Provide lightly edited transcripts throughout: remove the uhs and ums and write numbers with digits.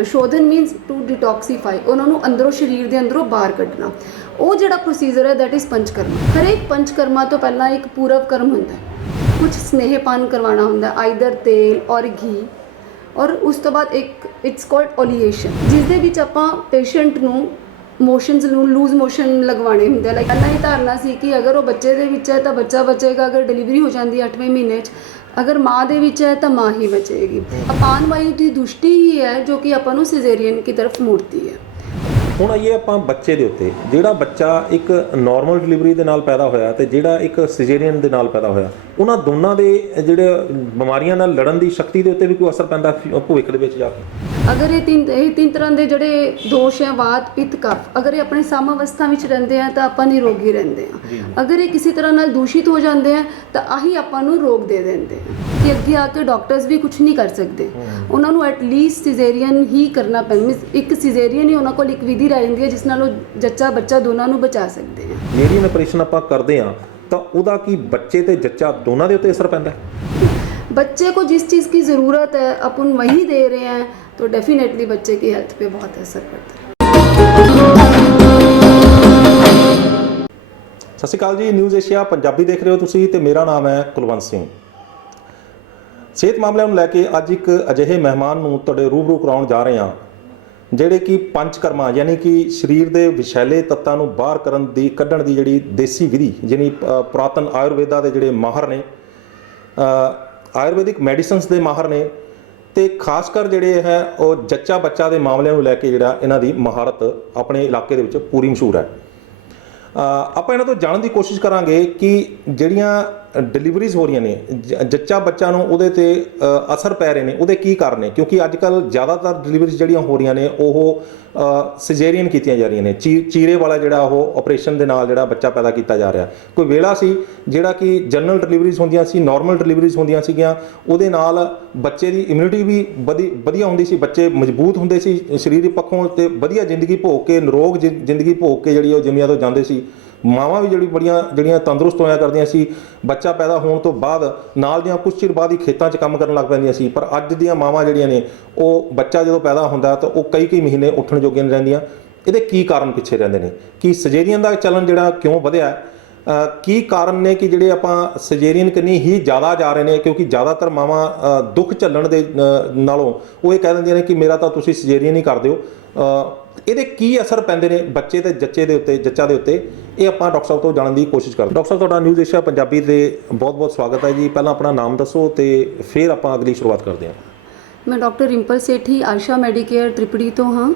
करना। शोधन मीनस to detoxify, उन्होंने अंदरों शरीर के अंदरों बाहर कढ़ना। वो जो प्रोसीजर है दैट इज़ पंचकर्मा। हरेक पंचकर्मा तो पहला एक पूर्व कर्म होंदा है, कुछ स्नेहपान करवाना होंदा है, आइदर तेल और घी, और उस तो बाद एक इट्स कॉल्ड ओलीएशन, जिस दे विच आपां पेशेंट नूं मोशनस नूं लूज मोशन लगवाने होंदे। लाइक पहला ही धारणा सी कि अगर वो बच्चे दे विच है तो बच्चा बचेगा, अगर डिलीवरी हो जाती है 8वें महीने अगर माँ दे विच है तो माँ ही बचेगी। अपान वायु की दुष्टि ही है जो कि आपां नूं सिजेरियन की तरफ मोड़ती है। ਹੁਣ ਆਈਏ ਆਪਾਂ ਬੱਚੇ ਦੇ ਉੱਤੇ, ਜਿਹੜਾ ਬੱਚਾ ਇੱਕ ਨਾਰਮਲ ਡਿਲੀਵਰੀ ਦੇ ਨਾਲ ਪੈਦਾ ਹੋਇਆ ਤੇ ਜਿਹੜਾ ਇੱਕ ਸਿਜੇਰੀਅਨ ਦੇ ਨਾਲ ਪੈਦਾ ਹੋਇਆ, ਉਹਨਾਂ ਦੋਨਾਂ ਦੇ ਜਿਹੜੇ ਬਿਮਾਰੀਆਂ ਨਾਲ ਲੜਨ ਦੀ ਸ਼ਕਤੀ ਦੇ ਉੱਤੇ ਵੀ ਕੋਈ ਅਸਰ ਪੈਂਦਾ ਭਵਿੱਖ ਦੇ ਵਿੱਚ ਜਾ ਕੇ? अगर ये तीन तरह के जोड़े दोष हैं, वात पित्त कफ, अगर ये अपने सम अवस्था में रहते हैं तो आप निरोगी रहते हैं। अगर ये किसी तरह नाल दूषित हो जाते हैं तो आही आपां नूं रोग दे देंगे कि अगे आके डॉक्टर्स भी कुछ नहीं कर सकते, उन्होंने एटलीस्ट सिजेरियन ही करना पैंदा। मीनस एक सिजेरियन ही उन्होंने कोल एक विधि रह जाती है जिस नाल जच्चा बच्चा दोनों नूं बचा सकते हैं। जेरियन ऑपरेशन आपां करदे आ ਤਾਂ ਉਹਦਾ ਕੀ ਬੱਚੇ ਤੇ ਜੱਚਾ ਦੋਨਾਂ ਦੇ ਉੱਤੇ ਅਸਰ ਪੈਂਦਾ ਹੈ? बच्चे को जिस चीज़ की ज़रूरत है अपन वही दे रहे हैं तो डेफिनेटली बच्चे की हेल्थ पे बहुत असर पड़ता है। ਸਤਿ ਸ਼੍ਰੀ ਅਕਾਲ ਜੀ, ਨਿਊਜ਼ ਏਸ਼ੀਆ ਪੰਜਾਬੀ ਦੇਖ ਰਹੇ ਹੋ ਤੁਸੀਂ ਤੇ ਮੇਰਾ ਨਾਮ ਹੈ ਕੁਲਵੰਤ ਸਿੰਘ। ਸਿਹਤ ਮਾਮਲਿਆਂ ਨੂੰ ਲੈ ਕੇ ਅੱਜ ਇੱਕ ਅਜਿਹੇ ਮਹਿਮਾਨ ਨੂੰ ਤੁਹਾਡੇ ਰੂਬਰੂ ਕਰਾਉਣ ਜਾ ਰਹੇ ਹਾਂ ਜਿਹੜੇ ਕਿ ਪੰਚਕਰਮਾ ਯਾਨੀ ਕਿ ਸਰੀਰ ਦੇ ਵਿਸ਼ੈਲੇ ਤੱਤਾਂ ਨੂੰ ਬਾਹਰ ਕਰਨ ਦੀ ਕੱਢਣ ਦੀ ਜਿਹੜੀ ਦੇਸੀ ਵਿਧੀ, ਜਿਹਨੀ ਪੁਰਾਤਨ ਆਯੁਰਵੇਦਾ ਦੇ ਜਿਹੜੇ ਮਾਹਰ ਨੇ, ਆਯੁਰਵੈਦਿਕ ਮੈਡੀਸਨਸ ਦੇ ਮਾਹਰ ਨੇ, ਤੇ ਖਾਸ ਕਰ ਜਿਹੜੇ ਹੈ ਉਹ ਜੱਚਾ ਬੱਚਾ ਦੇ ਮਾਮਲਿਆਂ ਨੂੰ ਲੈ ਕੇ ਜਿਹੜਾ ਇਹਨਾਂ ਦੀ ਮਹਾਰਤ ਆਪਣੇ ਇਲਾਕੇ ਦੇ ਵਿੱਚ ਪੂਰੀ ਮਸ਼ਹੂਰ ਹੈ। ਆਪਾਂ ਇਹਨਾਂ ਤੋਂ ਜਾਣਨ ਦੀ ਕੋਸ਼ਿਸ਼ ਕਰਾਂਗੇ ਕਿ ਜਿਹੜੀਆਂ ਡਿਲੀਵਰੀਜ਼ ਹੋ ਰਹੀਆਂ ਨੇ, ਜੱਚਾ ਬੱਚਾ ਨੂੰ ਉਹਦੇ ਤੇ ਅਸਰ ਪੈ ਰਹੇ ਨੇ, ਉਹਦੇ ਕੀ ਕਾਰਨ ਨੇ, ਕਿਉਂਕਿ ਅੱਜ ਕੱਲ੍ਹ ਜ਼ਿਆਦਾਤਰ ਡਿਲੀਵਰੀਜ਼ ਜਿਹੜੀਆਂ ਹੋ ਰਹੀਆਂ ਨੇ ਉਹ ਸਿਜੇਰੀਅਨ ਕੀਤੀਆਂ ਜਾ ਰਹੀਆਂ ਨੇ, ਚੀਰੇ ਵਾਲਾ ਜਿਹੜਾ ਉਹ ਆਪਰੇਸ਼ਨ ਦੇ ਨਾਲ ਜਿਹੜਾ ਬੱਚਾ ਪੈਦਾ ਕੀਤਾ ਜਾ ਰਿਹਾ। ਕੋਈ ਵੇਲਾ ਸੀ ਜਿਹੜਾ ਕਿ ਜਨਰਲ ਡਿਲੀਵਰੀਜ਼ ਹੁੰਦੀਆਂ ਸੀ, ਨਾਰਮਲ ਡਿਲੀਵਰੀਜ਼ ਹੁੰਦੀਆਂ ਸੀਗੀਆਂ, ਉਹਦੇ ਨਾਲ ਬੱਚੇ ਦੀ ਇਮਿਊਨਿਟੀ ਵੀ ਵਧੀਆ ਹੁੰਦੀ ਸੀ, ਬੱਚੇ ਮਜ਼ਬੂਤ ਹੁੰਦੇ ਸੀ ਸਰੀਰਿਕ ਪੱਖੋਂ ਤੇ ਵਧੀਆ ਜ਼ਿੰਦਗੀ ਭੋਗ ਕੇ, ਨਿਰੋਗ ਜ਼ਿੰਦਗੀ ਭੋਗ ਕੇ ਜਿਹੜੀ ਉਹ ਦੁਨੀਆ ਤੋਂ ਜਾਂਦੇ ਸੀ। ਮਾਵਾਂ ਵੀ ਜਿਹੜੀਆਂ ਤੰਦਰੁਸਤ ਹੋਇਆ ਕਰਦੀਆਂ ਸੀ, ਬੱਚਾ ਪੈਦਾ ਹੋਣ ਤੋਂ ਬਾਅਦ ਨਾਲ ਦੀਆਂ ਕੁਝ ਚਿਰ ਬਾਅਦ ਹੀ ਖੇਤਾਂ 'ਚ ਕੰਮ ਕਰਨ ਲੱਗ ਪੈਂਦੀਆਂ ਸੀ। ਪਰ ਅੱਜ ਦੀਆਂ ਮਾਵਾਂ ਜਿਹੜੀਆਂ ਨੇ ਉਹ ਬੱਚਾ ਜਦੋਂ ਪੈਦਾ ਹੁੰਦਾ ਤਾਂ ਉਹ ਕਈ ਮਹੀਨੇ ਉੱਠਣ ਜੋਗੀਆਂ ਨਹੀਂ ਰਹਿੰਦੀਆਂ। ਇਹਦੇ ਕੀ ਕਾਰਨ ਪਿੱਛੇ ਰਹਿੰਦੇ ਨੇ? ਕਿ ਸਿਜੇਰੀਅਨ ਦਾ ਚੱਲਣ ਜਿਹੜਾ ਕਿਉਂ ਵਧਿਆ, ਕੀ ਕਾਰਨ ਨੇ ਕਿ ਜਿਹੜੇ ਆਪਾਂ ਸਿਜੇਰੀਅਨ ਕਰਨੀ ਹੀ ਜ਼ਿਆਦਾ ਜਾ ਰਹੇ ਨੇ? ਕਿਉਂਕਿ ਜ਼ਿਆਦਾਤਰ ਮਾਵਾਂ ਦੁੱਖ ਝੱਲਣ ਦੇ ਨਾਲੋਂ ਉਹ ਇਹ ਕਹਿ ਦਿੰਦੀਆਂ ਨੇ ਕਿ ਮੇਰਾ ਤਾਂ ਤੁਸੀਂ ਸਿਜੇਰੀਅਨ ਹੀ ਕਰ ਦਿਓ। ਇਹਦੇ ਕੀ ਅਸਰ ਪੈਂਦੇ ਨੇ ਬੱਚੇ ਤੇ ਜੱਚਾ ਦੇ ਉੱਤੇ? ਇਹ ਆਪਾਂ ਡਾਕਟਰ ਸਾਹਿਬ ਤੋਂ ਜਾਣਨ ਦੀ ਕੋਸ਼ਿਸ਼ ਕਰਦੇ। ਡਾਕਟਰ ਸਾਹਿਬ, ਤੁਹਾਡਾ ਨਿਊਜ਼ ਏਸ਼ੀਆ ਪੰਜਾਬੀ ਦੇ ਬਹੁਤ ਸਵਾਗਤ ਹੈ ਜੀ। ਪਹਿਲਾਂ ਆਪਣਾ ਨਾਮ ਦੱਸੋ ਤੇ ਫਿਰ ਆਪਾਂ ਅਗਲੀ ਸ਼ੁਰੂਆਤ ਕਰਦੇ ਹਾਂ। मैं डॉक्टर रिंपल सेठी आशा मेडिकेयर त्रिपुड़ी तो हाँ।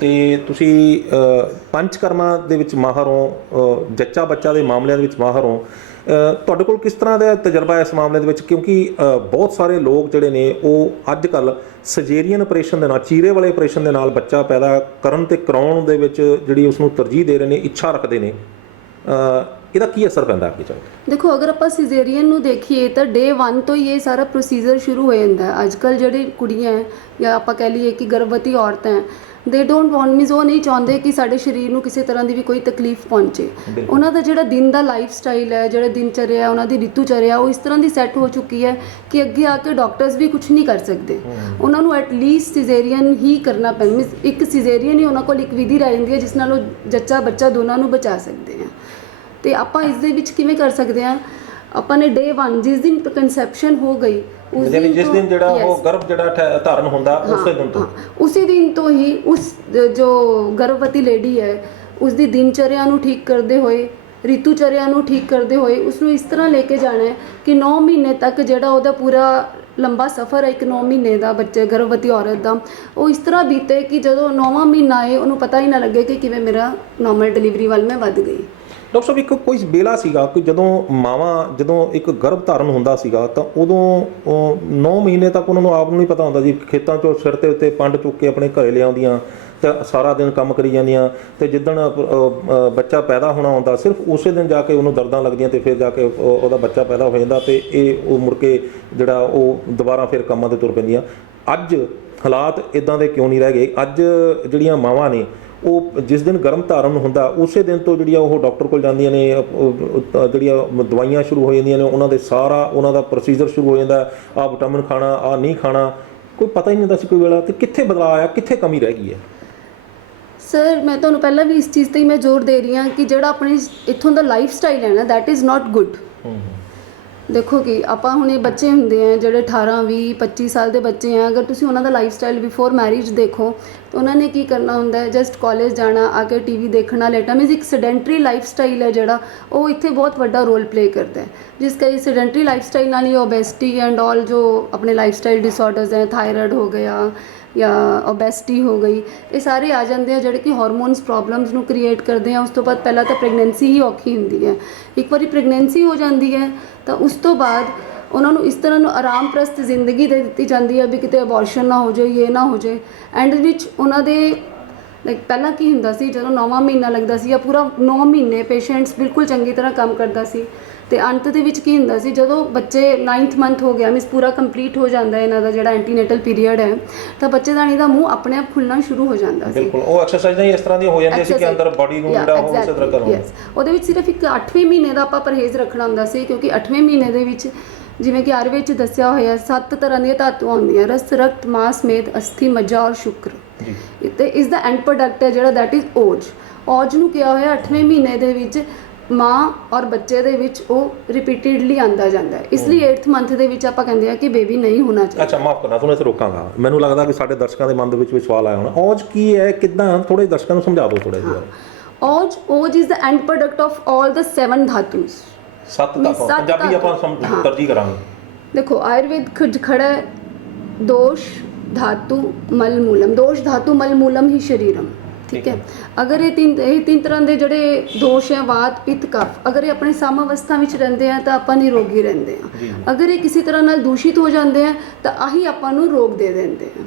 ਤੇ ਤੁਸੀਂ ਪੰਚਕਰਮਾ ਦੇ ਵਿੱਚ ਮਾਹਰ ਹੋ, ਜੱਚਾ ਬੱਚਾ ਦੇ ਮਾਮਲਿਆਂ ਦੇ ਵਿੱਚ ਮਾਹਰ ਹੋ, ਤੁਹਾਡੇ ਕੋਲ ਕਿਸ ਤਰ੍ਹਾਂ ਦਾ ਤਜਰਬਾ ਹੈ ਇਸ ਮਾਮਲੇ ਦੇ ਵਿੱਚ? ਕਿਉਂਕਿ ਬਹੁਤ ਸਾਰੇ ਲੋਕ ਜਿਹੜੇ ਨੇ ਉਹ ਅੱਜ ਕੱਲ੍ਹ ਸਿਜੇਰੀਅਨ ਆਪਰੇਸ਼ਨ ਦੇ ਨਾਲ, ਚੀਰੇ ਵਾਲੇ ਆਪਰੇਸ਼ਨ ਦੇ ਨਾਲ ਬੱਚਾ ਪੈਦਾ ਕਰਨ ਤੇ ਕਰਾਉਣ ਦੇ ਵਿੱਚ ਜਿਹੜੀ ਉਸ ਨੂੰ ਤਰਜੀਹ ਦੇ ਰਹੇ ਨੇ, ਇੱਛਾ ਰੱਖਦੇ ਨੇ। ਇਹਦਾ ਕੀ ਅਸਰ ਪੈਂਦਾ ਅੱਗੇ ਚੱਲ ਕੇ? देखो अगर आप सिजेरियन ਨੂੰ देखिए तो डे 1 तो ये सारा प्रोसीजर शुरू हो जाता है। अजकल ਜਿਹੜੀ ਕੁੜੀਆਂ ਜਾਂ ਆਪਾਂ ਕਹਿ ਲਈਏ ਕਿ ਗਰਭਵਤੀ ਔਰਤਾਂ ਹੈ, ਦੇ ਡੋਂਟ ਵਾਂਟ ਮੀਨਸ ਉਹ ਨਹੀਂ ਚਾਹੁੰਦੇ ਕਿ ਸਾਡੇ ਸਰੀਰ ਨੂੰ ਕਿਸੇ ਤਰ੍ਹਾਂ ਦੀ ਵੀ ਕੋਈ ਤਕਲੀਫ ਪਹੁੰਚੇ। ਉਹਨਾਂ ਦਾ ਜਿਹੜਾ ਦਿਨ ਦਾ ਲਾਈਫ ਸਟਾਈਲ ਹੈ, ਜਿਹੜਾ ਦਿਨਚਰਿਆ, ਉਹਨਾਂ ਦੀ ਰਿਤੂ ਚਰਿਆ ਉਹ ਇਸ ਤਰ੍ਹਾਂ ਦੀ ਸੈੱਟ ਹੋ ਚੁੱਕੀ ਹੈ ਕਿ ਅੱਗੇ ਆ ਕੇ ਡਾਕਟਰਸ ਵੀ ਕੁਝ ਨਹੀਂ ਕਰ ਸਕਦੇ, ਉਹਨਾਂ ਨੂੰ ਐਟਲੀਸਟ ਸਿਜੇਰੀਅਨ ਹੀ ਕਰਨਾ ਪੈਂਦਾ। ਮੀਨਸ ਇੱਕ ਸਿਜੇਰੀਅਨ ਹੀ ਉਹਨਾਂ ਕੋਲ ਇੱਕ ਵਿਧੀ ਰਹਿ ਜਾਂਦੀ ਹੈ ਜਿਸ ਨਾਲ ਉਹ ਜੱਚਾ ਬੱਚਾ ਦੋਨਾਂ ਨੂੰ ਬਚਾ ਸਕਦੇ ਆ। ਤੇ ਆਪਾਂ ਇਸ ਦੇ ਵਿੱਚ ਕਿਵੇਂ ਕਰ ਸਕਦੇ ਹਾਂ? ਆਪਾਂ ਨੇ ਡੇ 1 ਜਿਸ ਦਿਨ ਕੰਸੈਪਸ਼ਨ ਹੋ ਗਈ ਜਿਸ ਦਿਨ ਜਿਹੜਾ ਉਹ ਗਰਭ ਜਿਹੜਾ ਧਾਰਨ ਹੁੰਦਾ ਉਸੇ ਦਿਨ ਤੋਂ ਹੀ ਉਸ ਜੋ ਗਰਭਵਤੀ ਲੇਡੀ ਹੈ ਉਸ ਦੀ ਦਿਨਚਰਿਆ ਨੂੰ ਠੀਕ ਕਰਦੇ ਹੋਏ, ਰਿਤੂਚਰਿਆ ਨੂੰ ਠੀਕ ਕਰਦੇ ਹੋਏ ਉਸ ਨੂੰ ਇਸ ਤਰ੍ਹਾਂ ਲੈ ਕੇ ਜਾਣਾ ਹੈ ਕਿ 9 ਮਹੀਨੇ ਤੱਕ ਜਿਹੜਾ ਉਹਦਾ ਪੂਰਾ ਲੰਬਾ ਸਫ਼ਰ ਹੈ, ਇੱਕ 9 ਮਹੀਨੇ ਦਾ ਬੱਚੇ ਗਰਭਵਤੀ ਔਰਤ ਦਾ, ਉਹ ਇਸ ਤਰ੍ਹਾਂ ਬੀਤੇ ਕਿ ਜਦੋਂ 9ਵਾਂ ਮਹੀਨਾ ਆਏ ਉਹਨੂੰ ਪਤਾ ਹੀ ਨਾ ਲੱਗੇ ਕਿ ਕਿਵੇਂ ਮੇਰਾ ਨਾਰਮਲ ਡਿਲੀਵਰੀ ਵੱਲ ਮੈਂ ਵੱਧ ਗਈ। ਡਾਕਟਰ ਸਾਹਿਬ, ਇੱਕ ਕੋਈ ਵੇਲਾ ਸੀਗਾ ਕਿ ਜਦੋਂ ਇੱਕ ਗਰਭ ਧਾਰਨ ਹੁੰਦਾ ਸੀਗਾ ਤਾਂ ਉਦੋਂ 9 ਮਹੀਨੇ ਤੱਕ ਉਹਨਾਂ ਨੂੰ ਆਪ ਨੂੰ ਨਹੀਂ ਪਤਾ ਹੁੰਦਾ ਜੀ, ਖੇਤਾਂ 'ਚੋਂ ਸਿਰ ਦੇ ਉੱਤੇ ਪੰਡ ਚੁੱਕ ਕੇ ਆਪਣੇ ਘਰੇ ਲਿਆਉਂਦੀਆਂ ਤੇ ਸਾਰਾ ਦਿਨ ਕੰਮ ਕਰੀ ਜਾਂਦੀਆਂ, ਤੇ ਜਿੱਦਣ ਬੱਚਾ ਪੈਦਾ ਹੋਣਾ ਹੁੰਦਾ ਸਿਰਫ ਉਸੇ ਦਿਨ ਜਾ ਕੇ ਉਹਨੂੰ ਦਰਦਾਂ ਲੱਗਦੀਆਂ ਤੇ ਫਿਰ ਜਾ ਕੇ ਉਹਦਾ ਬੱਚਾ ਪੈਦਾ ਹੋ ਜਾਂਦਾ ਤੇ ਉਹ ਮੁੜ ਕੇ ਜਿਹੜਾ ਉਹ ਦੁਬਾਰਾ ਫਿਰ ਕੰਮਾਂ 'ਤੇ ਤੁਰ ਪੈਂਦੀਆਂ। ਅੱਜ ਹਾਲਾਤ ਇੱਦਾਂ ਦੇ ਕਿਉਂ ਨਹੀਂ ਰਹਿ ਗਏ? ਅੱਜ ਜਿਹੜੀਆਂ ਮਾਵਾਂ ਨੇ ਉਹ ਜਿਸ ਦਿਨ ਗਰਭ ਧਾਰਨ ਹੁੰਦਾ ਉਸੇ ਦਿਨ ਤੋਂ ਜਿਹੜੀਆਂ ਉਹ ਡਾਕਟਰ ਕੋਲ ਜਾਂਦੀਆਂ ਨੇ, ਜਿਹੜੀਆਂ ਦਵਾਈਆਂ ਸ਼ੁਰੂ ਹੋ ਜਾਂਦੀਆਂ ਨੇ, ਉਹਨਾਂ ਦਾ ਪ੍ਰੋਸੀਜਰ ਸ਼ੁਰੂ ਹੋ ਜਾਂਦਾ, ਆਹ ਵਿਟਾਮਿਨ ਖਾਣਾ, ਆਹ ਨਹੀਂ ਖਾਣਾ। ਕੋਈ ਪਤਾ ਹੀ ਨਹੀਂ ਹੁੰਦਾ ਸੀ ਕੋਈ ਵੇਲਾ, ਤੇ ਕਿੱਥੇ ਬਦਲਾਅ ਆਇਆ, ਕਿੱਥੇ ਕਮੀ ਰਹਿ ਗਈ ਹੈ? ਸਰ ਮੈਂ ਤੁਹਾਨੂੰ ਪਹਿਲਾਂ ਵੀ ਇਸ ਚੀਜ਼ ਤੇ ਹੀ ਮੈਂ ਜ਼ੋਰ ਦੇ ਰਹੀ ਹਾਂ ਕਿ ਜਿਹੜਾ ਆਪਣੇ ਇੱਥੋਂ ਦਾ ਲਾਈਫ ਸਟਾਈਲ ਹੈ ਨਾ, ਦੈਟ ਇਜ਼ ਨਾਟ ਗੁੱਡ। ਦੇਖੋ ਕਿ ਆਪਾਂ ਹੁਣ ਇਹ ਬੱਚੇ ਹੁੰਦੇ ਆ ਜਿਹੜੇ 18 20 25 ਸਾਲ ਦੇ ਬੱਚੇ ਆ, ਅਗਰ ਤੁਸੀਂ ਉਹਨਾਂ ਦਾ ਲਾਈਫ ਸਟਾਈਲ ਬਿਫੋਰ ਮੈਰਿਜ ਦੇਖੋ ਤਾਂ ਉਹਨਾਂ ਨੇ ਕੀ ਕਰਨਾ ਹੁੰਦਾ ਹੈ, ਜਸਟ ਕਾਲਜ ਜਾਣਾ, ਆ ਕੇ ਟੀਵੀ ਦੇਖਣਾ, ਲੇਟਾ। ਮੀਨਸ ਇੱਕ ਸੈਡੈਂਟਰੀ ਲਾਈਫ ਸਟਾਈਲ ਹੈ ਜਿਹੜਾ, ਉਹ ਇੱਥੇ ਬਹੁਤ ਵੱਡਾ ਰੋਲ ਪਲੇ ਕਰਦਾ ਹੈ। ਜਿਸ ਕਰਕੇ ਸੈਡੈਂਟਰੀ ਲਾਈਫ ਸਟਾਈਲ ਨਾਲ ਹੀ ਓਬੈਸਿਟੀ ਐਂਡ ਆਲ ਜੋ ਆਪਣੇ ਲਾਈਫ ਸਟਾਈਲ ਡਿਸਆਰਡਰਸ ਹੈ, ਥਾਇਰਾਇਡ ਹੋ ਗਿਆ ਜਾਂ ਓਬੈਸਿਟੀ ਹੋ ਗਈ, ਇਹ ਸਾਰੇ ਆ ਜਾਂਦੇ ਆ ਜਿਹੜੇ ਕਿ ਹਾਰਮੋਨਸ ਪ੍ਰੋਬਲਮਸ ਨੂੰ ਕ੍ਰੀਏਟ ਕਰਦੇ ਆ। ਉਸ ਤੋਂ ਬਾਅਦ ਪਹਿਲਾਂ ਤਾਂ ਪ੍ਰੈਗਨੈਂਸੀ ਹੀ ਔਖੀ ਹੁੰਦੀ ਹੈ। ਇੱਕ ਵਾਰੀ ਪ੍ਰੈਗਨੈਂਸੀ ਹੋ ਜਾਂਦੀ ਹੈ ਤਾਂ ਉਸ ਤੋਂ ਬਾਅਦ ਉਹਨਾਂ ਨੂੰ ਇਸ ਤਰ੍ਹਾਂ ਨੂੰ ਆਰਾਮ ਪ੍ਰਸਤ ਜ਼ਿੰਦਗੀ ਦੇ ਦਿੱਤੀ ਜਾਂਦੀ ਹੈ ਵੀ ਕਿਤੇ ਅਬੋਰਸ਼ਨ ਨਾ ਹੋ ਜਾਏ, ਇਹ ਨਾ ਹੋ ਜਾਏ। ਐਂਡ ਵਿੱਚ ਉਹਨਾਂ ਦੇ ਲਾਈਕ ਪਹਿਲਾਂ ਕੀ ਹੁੰਦਾ ਸੀ, ਜਦੋਂ 9ਵਾਂ ਮਹੀਨਾ ਲੱਗਦਾ ਸੀ ਜਾਂ ਪੂਰਾ 9 ਮਹੀਨੇ ਪੇਸ਼ੈਂਟਸ ਬਿਲਕੁਲ ਚੰਗੀ ਤਰ੍ਹਾਂ ਕੰਮ ਕਰਦਾ ਸੀ, ਤੇ ਅੰਤ ਦੇ ਵਿੱਚ ਕੀ ਹੁੰਦਾ ਸੀ, ਜਦੋਂ ਬੱਚੇ 9th ਮੰਥ ਹੋ ਗਿਆ, ਮੀਨਸ ਪੂਰਾ ਕੰਪਲੀਟ ਹੋ ਜਾਂਦਾ ਇਹਨਾਂ ਦਾ ਜਿਹੜਾ ਐਂਟੀਨੇਟਲ ਪੀਰੀਅਡ ਹੈ, ਤਾਂ ਬੱਚੇਦਾਨੀ ਦਾ ਮੂੰਹ ਆਪਣੇ ਆਪ ਖੁੱਲਣਾ ਸ਼ੁਰੂ ਹੋ ਜਾਂਦਾ ਸੀ। ਬਿਲਕੁਲ, ਉਹ ਐਕਸਰਸਾਈਜ਼ਾਂ ਇਸ ਤਰ੍ਹਾਂ ਦੀਆਂ ਹੋ ਜਾਂਦੀਆਂ ਸੀ ਕਿ ਅੰਦਰ ਬਾਡੀ ਨੂੰ ਜਿਹੜਾ ਉਹ ਉਸੇ ਤਰ੍ਹਾਂ ਕਰਨਾ। ਉਹਦੇ ਵਿੱਚ ਸਿਰਫ ਇੱਕ 8ਵੇਂ ਮਹੀਨੇ ਦਾ ਆਪਾਂ ਪਰਹੇਜ਼ ਰੱਖਣਾ ਹੁੰਦਾ ਸੀ, ਕਿਉਂਕਿ 8ਵੇਂ ਮਹੀਨੇ ਦੇ ਵਿੱਚ ਜਿਵੇਂ ਕਿ ਆਯੁਰਵੇਦ ਵਿੱਚ ਦੱਸਿਆ ਹੋਇਆ 7 ਤਰ੍ਹਾਂ ਦੀਆਂ ਧਾਤੂਆਂ ਹੁੰਦੀਆਂ, ਰਸ, ਰਕਤ, ਮਾਸ, ਮੇਦ, ਅਸਥੀ, ਮੱਜਾ ਔਰ ਸ਼ੁਕਰ। ਤੇ ਇਸ ਦਾ ਐਂਡ ਪ੍ਰੋਡਕਟ ਹੈ ਜਿਹੜਾ ਦੈਟ ਇਜ਼ ਓਜ। ਓਜ ਨੂੰ ਕਿਹਾ ਹੋਇਆ 8ਵੇਂ ਮਹੀਨੇ ਦੇ ਵਿੱਚ ਮਾਂ ਔਰ ਬੱਚੇ ਦੇ ਵਿੱਚ ਉਹ ਰਿਪੀਟਿਡਲੀ ਆਂਦਾ ਜਾਂਦਾ ਹੈ। ਇਸ ਲਈ 8th ਮੰਥ ਦੇ ਵਿੱਚ ਆਪਾਂ ਕਹਿੰਦੇ ਆ ਕਿ ਬੇਬੀ ਨਹੀਂ ਹੋਣਾ ਚਾਹੀਦਾ। ਅੱਛਾ, ਮਾਫ ਕਰਨਾ, ਤੁਹਾਨੂੰ ਇੱਥੇ ਰੋਕਾਂਗਾ। ਮੈਨੂੰ ਲੱਗਦਾ ਕਿ ਸਾਡੇ ਦਰਸ਼ਕਾਂ ਦੇ ਮਨ ਦੇ ਵਿੱਚ ਵੀ ਸਵਾਲ ਆਇਆ ਹੋਣਾ, ਓਜ ਕੀ ਹੈ, ਕਿੱਦਾਂ, ਥੋੜੇ ਦਰਸ਼ਕਾਂ ਨੂੰ ਸਮਝਾ ਦਿਓ ਥੋੜਾ ਜਿਹਾ। ਓਜ is the end product of all the 7 ਧਾਤੂਸ। 7 ਧਾਤੂ ਪੰਜਾਬੀ ਆਪਾਂ ਤਰਜੀਹ ਕਰਾਂਗੇ। ਦੇਖੋ ਆਯੁਰਵੇਦ ਖੜਾ ਹੈ ਦੋਸ਼ धातु मल मूलम, दोष धातु मल मूलम ही शरीरम। ठीक है, अगर ये तीन तरह के जोड़े दोष है, वात, पित्त, कफ, अगर ये अपने सम अवस्था में रहते हैं तो आप निरोगी रहते हैं। अगर ये किसी तरह नाल दूषित हो जाते हैं तो आही आपां नूं रोग दे देंदे हैं।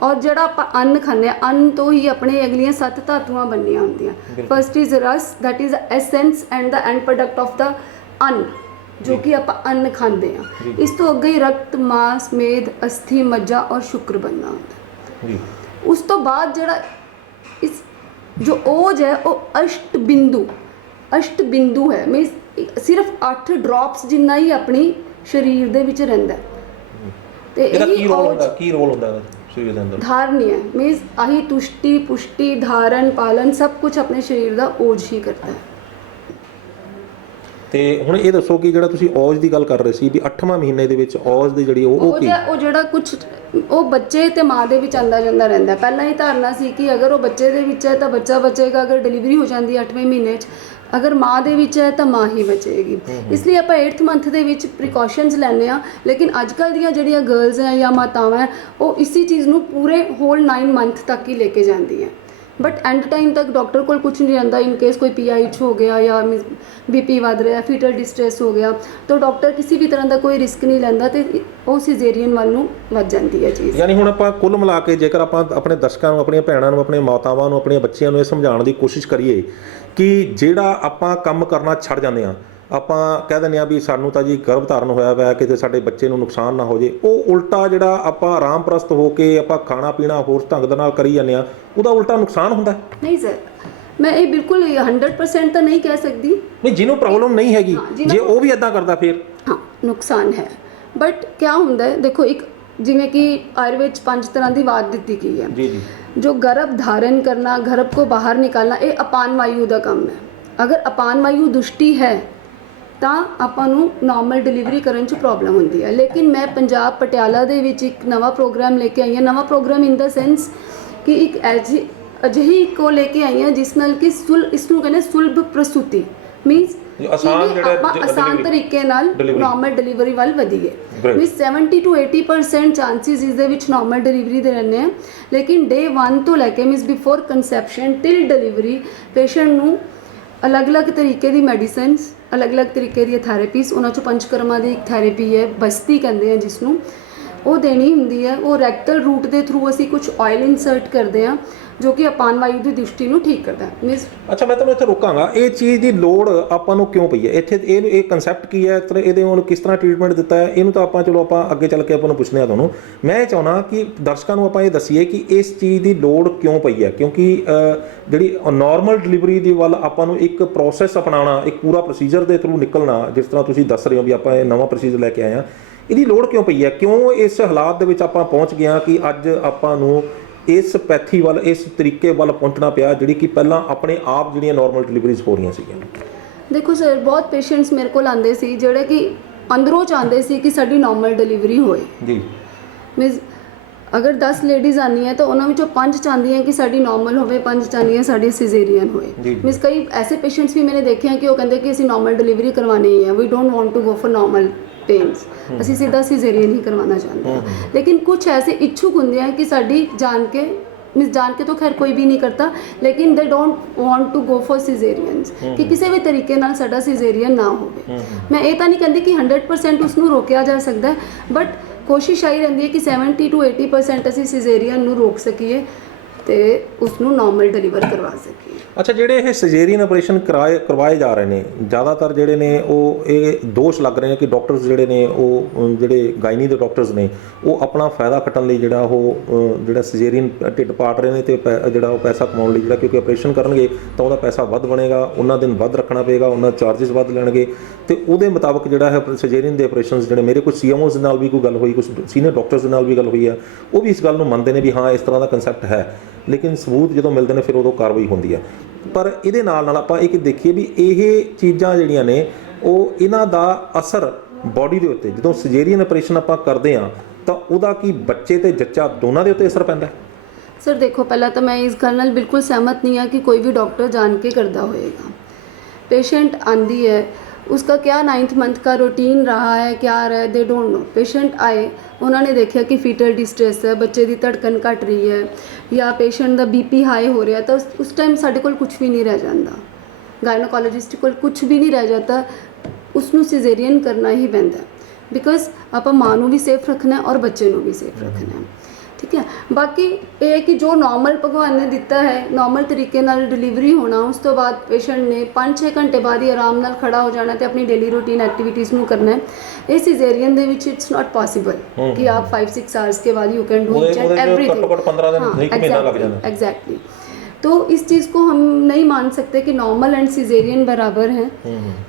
और जिहड़ा आपां अन्न खाने, अन्न तो ही अपने अगलियां 7 धातुआं बननियां होंदियां। फर्स्ट इज रस, that is essence and the end product of the अन्न, जो कि आप अन्न खाते हैं। इस तो अगे ही रक्त, मास, मेद, अस्थि, मज्जा और शुक्र बनना होता है। उस तो बाद जिहड़ा इस जो ओज है वो अष्ट बिंदु है, मीनस सिर्फ 8 ड्रॉप्स जिन्ना ही अपनी शरीर दे विच रहिंदा है। ते की रोल हुंदा है शरीर दे अंदर? धारनी है, मीनस आही तुष्टि, पुष्टि, धारण, पालन सब कुछ अपने शरीर दा ओज ही करता है। ਤੇ ਹੁਣ ਇਹ ਦੱਸੋ ਕਿ ਜਿਹੜਾ ਤੁਸੀਂ ਔਜ ਦੀ ਗੱਲ ਕਰ ਰਹੇ ਸੀ ਵੀ 8ਵਾਂ ਮਹੀਨੇ ਦੇ ਵਿੱਚ ਔਜ ਦੀ ਜਿਹੜੀ ਉਹ ਕੀ ਉਹ ਜਿਹੜਾ ਕੁਝ ਉਹ ਬੱਚੇ ਤੇ ਮਾਂ ਦੇ ਵਿੱਚ ਆਂਦਾ ਜਾਂਦਾ ਰਹਿੰਦਾ। ਪਹਿਲਾਂ ਹੀ ਧਾਰਨਾ ਸੀ ਕਿ ਅਗਰ ਉਹ ਬੱਚੇ ਦੇ ਵਿੱਚ ਹੈ ਤਾਂ ਬੱਚਾ ਬਚੇਗਾ, ਅਗਰ ਡਿਲੀਵਰੀ ਹੋ ਜਾਂਦੀ 8ਵੇਂ ਮਹੀਨੇ 'ਚ, ਅਗਰ ਮਾਂ ਦੇ ਵਿੱਚ ਹੈ ਤਾਂ ਮਾਂ ਹੀ ਬਚੇਗੀ। ਇਸ ਲਈ ਆਪਾਂ 8th ਮੰਥ ਦੇ ਵਿੱਚ ਪ੍ਰੀਕਾਸ਼ਨਸ ਲੈਂਦੇ ਹਾਂ। ਲੇਕਿਨ ਅੱਜ ਕੱਲ੍ਹ ਦੀਆਂ ਜਿਹੜੀਆਂ ਗਰਲਸ ਹੈ ਜਾਂ ਮਾਤਾਵਾਂ ਹੈ ਉਹ ਇसी ਚੀਜ਼ ਨੂੰ ਪੂਰੇ ਹੋਲ 9 ਮੰਥ ਤੱਕ ਹੀ ਲੈ ਕੇ ਜਾਂਦੀਆਂ। बट एंड टाइम तक डॉक्टर को कुछ नहीं रहता। इन केस कोई PIH हो गया या BP वध रहा, फीटल डिस्ट्रेस हो गया, तो डॉक्टर किसी भी तरह का कोई रिस्क नहीं लैंदा ते ਉਹ ਸਿਜ਼ੇਰੀਅਨ ਵੱਲ ਨੂੰ ਵੱਧ ਜਾਂਦੀ ਹੈ ਚੀਜ਼। ਯਾਨੀ ਹੁਣ ਆਪਾਂ ਕੁੱਲ ਮਿਲਾ ਕੇ ਜੇਕਰ ਆਪਾਂ ਆਪਣੇ ਦਰਸ਼ਕਾਂ ਨੂੰ, ਆਪਣੀਆਂ ਭੈਣਾਂ ਨੂੰ, ਆਪਣੀਆਂ ਮਾਤਾਵਾਂ ਨੂੰ, ਆਪਣੀਆਂ ਬੱਚੀਆਂ ਨੂੰ ਇਹ ਸਮਝਾਉਣ ਦੀ ਕੋਸ਼ਿਸ਼ ਕਰੀਏ ਕਿ ਜਿਹੜਾ ਆਪਾਂ ਕੰਮ ਕਰਨਾ ਛੱਡ ਜਾਂਦੇ ਹਾਂ, ਆਪਾਂ ਕਹਿ ਦਿੰਦੇ ਹਾਂ ਵੀ ਸਾਨੂੰ ਤਾਂ ਜੀ ਗਰਭ ਧਾਰਨ ਹੋਇਆ ਹੋਇਆ ਕਿਤੇ ਸਾਡੇ ਬੱਚੇ ਨੂੰ ਨੁਕਸਾਨ ਨਾ ਹੋ ਜੇ, ਉਹ ਉਲਟਾ ਜਿਹੜਾ ਆਪਾਂ ਆਰਾਮ ਪ੍ਰਸਤ ਹੋ ਕੇ ਆਪਾਂ ਖਾਣਾ ਪੀਣਾ ਹੋਰ ਢੰਗ ਦੇ ਨਾਲ ਕਰੀ ਜਾਂਦੇ ਹਾਂ, ਉਹਦਾ ਉਲਟਾ ਨੁਕਸਾਨ ਹੁੰਦਾ? ਨਹੀਂ ਸਰ, ਮੈਂ ਇਹ ਬਿਲਕੁਲ 100% ਤਾਂ ਨਹੀਂ ਕਹਿ ਸਕਦੀ। ਨਹੀਂ, ਜਿਹਨੂੰ ਪ੍ਰੋਬਲਮ ਨਹੀਂ ਹੈਗੀ ਜੇ ਉਹ ਵੀ ਇਦਾਂ ਕਰਦਾ ਫਿਰ ਹਾਂ ਨੁਕਸਾਨ ਹੈ। ਬਟ ਕੀ ਹੁੰਦਾ ਹੈ, ਦੇਖੋ ਇੱਕ ਜਿਵੇਂ ਕਿ आयुर्वेद 'ਚ 5 ਤਰ੍ਹਾਂ ਦੀ ਬਾਤ ਦਿੱਤੀ ਗਈ ਹੈ। ਜੀ ਜੀ। जो गर्भ धारण करना, गर्भ को बाहर निकालना, ये अपान वायु का काम है। अगर अपान वायु दुष्टी है ਤਾਂ ਆਪਾਂ ਨੂੰ ਨਾਰਮਲ ਡਿਲੀਵਰੀ ਕਰਨ 'ਚ ਪ੍ਰੋਬਲਮ ਹੁੰਦੀ ਹੈ। ਲੇਕਿਨ ਮੈਂ ਪੰਜਾਬ ਪਟਿਆਲਾ ਦੇ ਵਿੱਚ ਇੱਕ ਨਵਾਂ ਪ੍ਰੋਗਰਾਮ ਲੈ ਕੇ ਆਈ ਹਾਂ। ਨਵਾਂ ਪ੍ਰੋਗਰਾਮ ਇਨ ਦਾ ਸੈਂਸ ਕਿ ਇੱਕ ਅਜਿਹੀ ਕੋ ਲੈ ਕੇ ਆਈ ਹਾਂ ਜਿਸ ਨਾਲ ਕਿ ਇਸ ਨੂੰ ਕਹਿੰਦੇ ਸੁਲਭ ਪ੍ਰਸੂਤੀ, ਮੀਨਸ ਆਸਾਨ ਤਰੀਕੇ ਨਾਲ ਨਾਰਮਲ ਡਿਲੀਵਰੀ ਵੱਲ ਵਧੀਏ। ਮੀਨਸ 70 to 80% ਚਾਂਸਿਸ ਇਸ ਦੇ ਵਿੱਚ ਨਾਰਮਲ ਡਿਲੀਵਰੀ ਦੇ ਰਹਿੰਦੇ ਆ। ਲੇਕਿਨ ਡੇ 1 ਤੋਂ ਲੈ ਕੇ means before conception till delivery patient ਨੂੰ ਅਲੱਗ-ਅਲੱਗ ਤਰੀਕੇ ਦੀ ਮੈਡੀਸਿਨਸ, ਅਲੱਗ-ਅਲੱਗ ਤਰੀਕੇ ਦੀਆਂ ਥੈਰੇਪੀਜ਼, ਉਹਨਾਂ 'ਚੋਂ ਪੰਚਕਰਮਾ ਦੀ ਇੱਕ ਥੈਰੇਪੀ ਹੈ, ਬਸਤੀ ਕਹਿੰਦੇ ਆ ਜਿਸ ਨੂੰ, ਉਹ ਦੇਣੀ ਹੁੰਦੀ ਹੈ। ਉਹ ਰੈਕਟਲ ਰੂਟ ਦੇ ਥਰੂ ਅਸੀਂ ਕੁਝ ਆਇਲ ਇਨਸਰਟ ਕਰਦੇ ਹਾਂ ਜੋ ਕਿ ਅਪਾਨ ਵਾਯੂ ਦੀ ਦ੍ਰਿਸ਼ਟੀ ਨੂੰ ਠੀਕ ਕਰਦਾ ਹੈ। ਮੀਨਸ ਅੱਛਾ, ਮੈਂ ਤੁਹਾਨੂੰ ਇੱਥੇ ਰੋਕਾਂਗਾ। ਇਹ ਚੀਜ਼ ਦੀ ਲੋੜ ਆਪਾਂ ਨੂੰ ਕਿਉਂ ਪਈ ਹੈ ਇੱਥੇ? ਇਹ ਕਨਸੈਪਟ ਕੀ ਹੈ, ਇਹਦੇ ਹੁਣ ਕਿਸ ਤਰ੍ਹਾਂ ਟ੍ਰੀਟਮੈਂਟ ਦਿੱਤਾ ਹੈ, ਇਹਨੂੰ ਤਾਂ ਆਪਾਂ ਚਲੋ ਆਪਾਂ ਅੱਗੇ ਚੱਲ ਕੇ ਆਪਾਂ ਨੂੰ ਪੁੱਛਦੇ ਹਾਂ ਤੁਹਾਨੂੰ। ਮੈਂ ਇਹ ਚਾਹੁੰਦਾ ਕਿ ਦਰਸ਼ਕਾਂ ਨੂੰ ਆਪਾਂ ਇਹ ਦੱਸੀਏ ਕਿ ਇਸ ਚੀਜ਼ ਦੀ ਲੋੜ ਕਿਉਂ ਪਈ ਹੈ, ਕਿਉਂਕਿ ਜਿਹੜੀ ਨਾਰਮਲ ਡਿਲੀਵਰੀ ਦੀ ਵੱਲ ਆਪਾਂ ਨੂੰ ਇੱਕ ਪ੍ਰੋਸੈਸ ਅਪਣਾਉਣਾ, ਇੱਕ ਪੂਰਾ ਪ੍ਰੋਸੀਜਰ ਦੇ ਥਰੂ ਨਿਕਲਣਾ, ਜਿਸ ਤਰ੍ਹਾਂ ਤੁਸੀਂ ਦੱਸ ਰਹੇ ਹੋ ਵੀ ਆਪਾਂ ਇਹ ਨਵਾਂ ਪ੍ਰੋਸੀਜਰ ਲੈ ਕੇ ਆਏ ਹਾਂ, ਇਹਦੀ ਲੋੜ ਕਿਉਂ ਪਈ ਹੈ, ਕਿਉਂ ਇਸ ਹਾਲਾਤ ਦੇ ਵਿੱਚ ਆਪਾਂ ਪਹੁੰਚ ਗਏ ਹਾਂ ਕਿ ਅੱਜ ਆਪਾਂ ਨੂੰ ਇਸ ਪੈਥੀ ਵੱਲ, ਇਸ ਤਰੀਕੇ ਵੱਲ ਪਹੁੰਚਣਾ ਪਿਆ ਜਿਹੜੀ ਕਿ ਪਹਿਲਾਂ ਆਪਣੇ ਆਪ ਜਿਹੜੀਆਂ ਨਾਰਮਲ ਡਿਲੀਵਰੀਜ਼ ਹੋ ਰਹੀਆਂ ਸੀਗੀਆਂ। ਦੇਖੋ ਸਰ, ਬਹੁਤ ਪੇਸ਼ੈਂਟਸ ਮੇਰੇ ਕੋਲ ਆਉਂਦੇ ਸੀ ਜਿਹੜੇ ਕਿ ਅੰਦਰੋਂ ਚਾਹੁੰਦੇ ਸੀ ਕਿ ਸਾਡੀ ਨਾਰਮਲ ਡਿਲੀਵਰੀ ਹੋਏ ਜੀ। ਮੀਨਸ ਅਗਰ 10 ਲੇਡੀਜ਼ ਆਉਂਦੀਆਂ ਤਾਂ ਉਹਨਾਂ ਵਿੱਚੋਂ 5 ਚਾਹੁੰਦੀਆਂ ਕਿ ਸਾਡੀ ਨਾਰਮਲ ਹੋਵੇ, 5 ਚਾਹੁੰਦੀਆਂ ਸਾਡੀ ਸਿਜ਼ੇਰੀਅਨ ਹੋਏ। ਮੀਨਸ ਕਈ ਐਸੇ ਪੇਸ਼ੈਂਟਸ ਵੀ ਮੈंने ਦੇਖੇ हैं कि ਉਹ ਕਹਿੰਦੇ ਕਿ ਅਸੀਂ ਨਾਰਮਲ ਡਿਲੀਵਰੀ ਕਰਵਾਣੀ ਹੈ, we don't want to go for normal pains, ਅਸੀਂ ਸਿੱਧਾ ਸਿਜ਼ੇਰੀਅਨ ਹੀ ਕਰਵਾਉਣਾ ਚਾਹੁੰਦੇ ਹਾਂ। लेकिन कुछ ऐसे इच्छुक ਹੁੰਦੇ हैं कि ਸਾਡੀ ਜਾਣ ਕੇ मीन्स जान के तो खैर कोई भी नहीं करता, लेकिन they don't want to go for caesareans कि किसी भी तरीके नाल साडा सिजेरियन ना होवे। मैं ये तो नहीं कहती कि 100% उसनू रोकिया जा सकता है, बट कोशिश आई रही है कि 70 to 80% ਅਸੀਂ सिजेरियन ਨੂੰ रोक ਸਕੀਏ ਤੇ ਉਸਨੂੰ ਨਾਰਮਲ ਡਿਲੀਵਰ ਕਰਵਾ ਸਕੀਏ। ਅੱਛਾ, ਜਿਹੜੇ ਇਹ ਸਿਜ਼ੇਰੀਅਨ ਆਪਰੇਸ਼ਨ ਕਰਵਾਏ ਜਾ ਰਹੇ ਨੇ, ਜ਼ਿਆਦਾਤਰ ਜਿਹੜੇ ਨੇ ਉਹ ਇਹ ਦੋਸ਼ ਲੱਗ ਰਹੇ ਨੇ ਕਿ ਡਾਕਟਰਸ ਜਿਹੜੇ ਨੇ ਉਹ ਜਿਹੜੇ ਗਾਇਨੀ ਦੇ ਡਾਕਟਰਸ ਨੇ ਉਹ ਆਪਣਾ ਫਾਇਦਾ ਖੱਟਣ ਲਈ ਜਿਹੜਾ ਜਿਹੜਾ ਸਿਜ਼ੇਰੀਅਨ ਢਿੱਡ ਪਾਟ ਰਹੇ ਨੇ ਤੇ ਜਿਹੜਾ ਉਹ ਪੈਸਾ ਕਮਾਉਣ ਲਈ, ਜਿਹੜਾ ਕਿਉਂਕਿ ਆਪਰੇਸ਼ਨ ਕਰਨਗੇ ਤਾਂ ਉਹਦਾ ਪੈਸਾ ਵੱਧ ਬਣੇਗਾ, ਉਹਨਾਂ ਦਿਨ ਵੱਧ ਰੱਖਣਾ ਪਏਗਾ, ਉਹਨਾਂ ਚਾਰजेस ਵੱਧ ਲੈਣਗੇ ਤੇ ਉਹਦੇ ਮੁਤਾਬਕ ਜਿਹੜਾ ਹੈ ਸਿਜ਼ੇਰੀਅਨ ਦੇ ਆਪਰੇਸ਼ਨਸ ਜਿਹੜੇ ਮੇਰੇ ਕੁਝ ਸੀਐਮਓਜ਼ ਦੇ ਨਾਲ ਵੀ ਕੋਈ ਗੱਲ ਹੋਈ, ਕੁਝ ਸੀਨੀਅਰ ਡਾਕਟਰਸ ਦੇ ਨਾਲ ਵੀ ਗੱਲ ਹੋਈ ਹੈ, ਉਹ ਵੀ ਇਸ ਗੱਲ ਨੂੰ ਮੰਨਦੇ ਨੇ ਵੀ ਹਾਂ ਇਸ ਤਰ੍ਹਾਂ ਦਾ ਕਨਸੈਪਟ ਹੈ, ਲੇਕਿਨ ਸਬੂਤ ਜਦੋਂ ਮਿਲਦੇ ਨੇ ਫਿਰ ਉਦੋਂ ਕਾਰਵਾਈ ਹੁੰਦੀ ਹੈ। ਪਰ ਇਹਦੇ ਨਾਲ ਆਪਾਂ ਇਹ ਦੇਖੀਏ ਵੀ ਇਹ ਚੀਜ਼ਾਂ ਜਿਹੜੀਆਂ ਨੇ ਉਹ ਇਹਨਾਂ ਦਾ ਅਸਰ ਬਾਡੀ ਦੇ ਉੱਤੇ, ਜਦੋਂ ਸਿਜ਼ੇਰੀਅਨ ਆਪਰੇਸ਼ਨ ਆਪਾਂ ਕਰਦੇ ਹਾਂ ਤਾਂ ਉਹਦਾ ਕੀ ਬੱਚੇ ਤੇ ਜੱਚਾ ਦੋਨਾਂ ਦੇ ਉੱਤੇ ਅਸਰ ਪੈਂਦਾ? सर देखो, पहला तो मैं इस गल नाल बिल्कुल सहमत नहीं हाँ कि कोई भी डॉक्टर जान के करता होएगा। पेशेंट आंदी है, उसका क्या 9th मंथ का रूटीन रहा है, क्या रहा है, दे डोंट नो। पेशेंट आए, उन्होंने देखा कि फीटल डिस्ट्रेस है, बच्चे की धड़कन घट रही है या पेशेंट का BP हाई हो रहा है, तो उस टाइम साढ़े कोल कुछ भी नहीं रह जाता, गायनोकोलॉजिस्ट कोल कुछ भी नहीं रह जाता, उसनू सिजेरियन करना ही पैंदा, बिकॉज आप माँ नू भी सेफ रखना है और बच्चे नू भी सेफ रखना है। ठीक है, बाकी ये है कि जो नॉर्मल भगवान ने दिता है, नॉर्मल तरीके नाल डिलीवरी होना, उस तो बाद पेशेंट ने 5-6 घंटे बाद ही आराम नाल खड़ा हो जाना ते अपनी डेली रूटीन एक्टिविटीज़ नू करना है। ये caesarean they which it's not possible कि आप 5-6 आवर्स के बाद यू कैन डू एवरीथिंग। 15 दिन नहीं महीना लग जाना। एग्जैक्टली। तो इस चीज़ को हम नहीं मान सकते कि नॉर्मल एंड सिजेरियन बराबर हैं,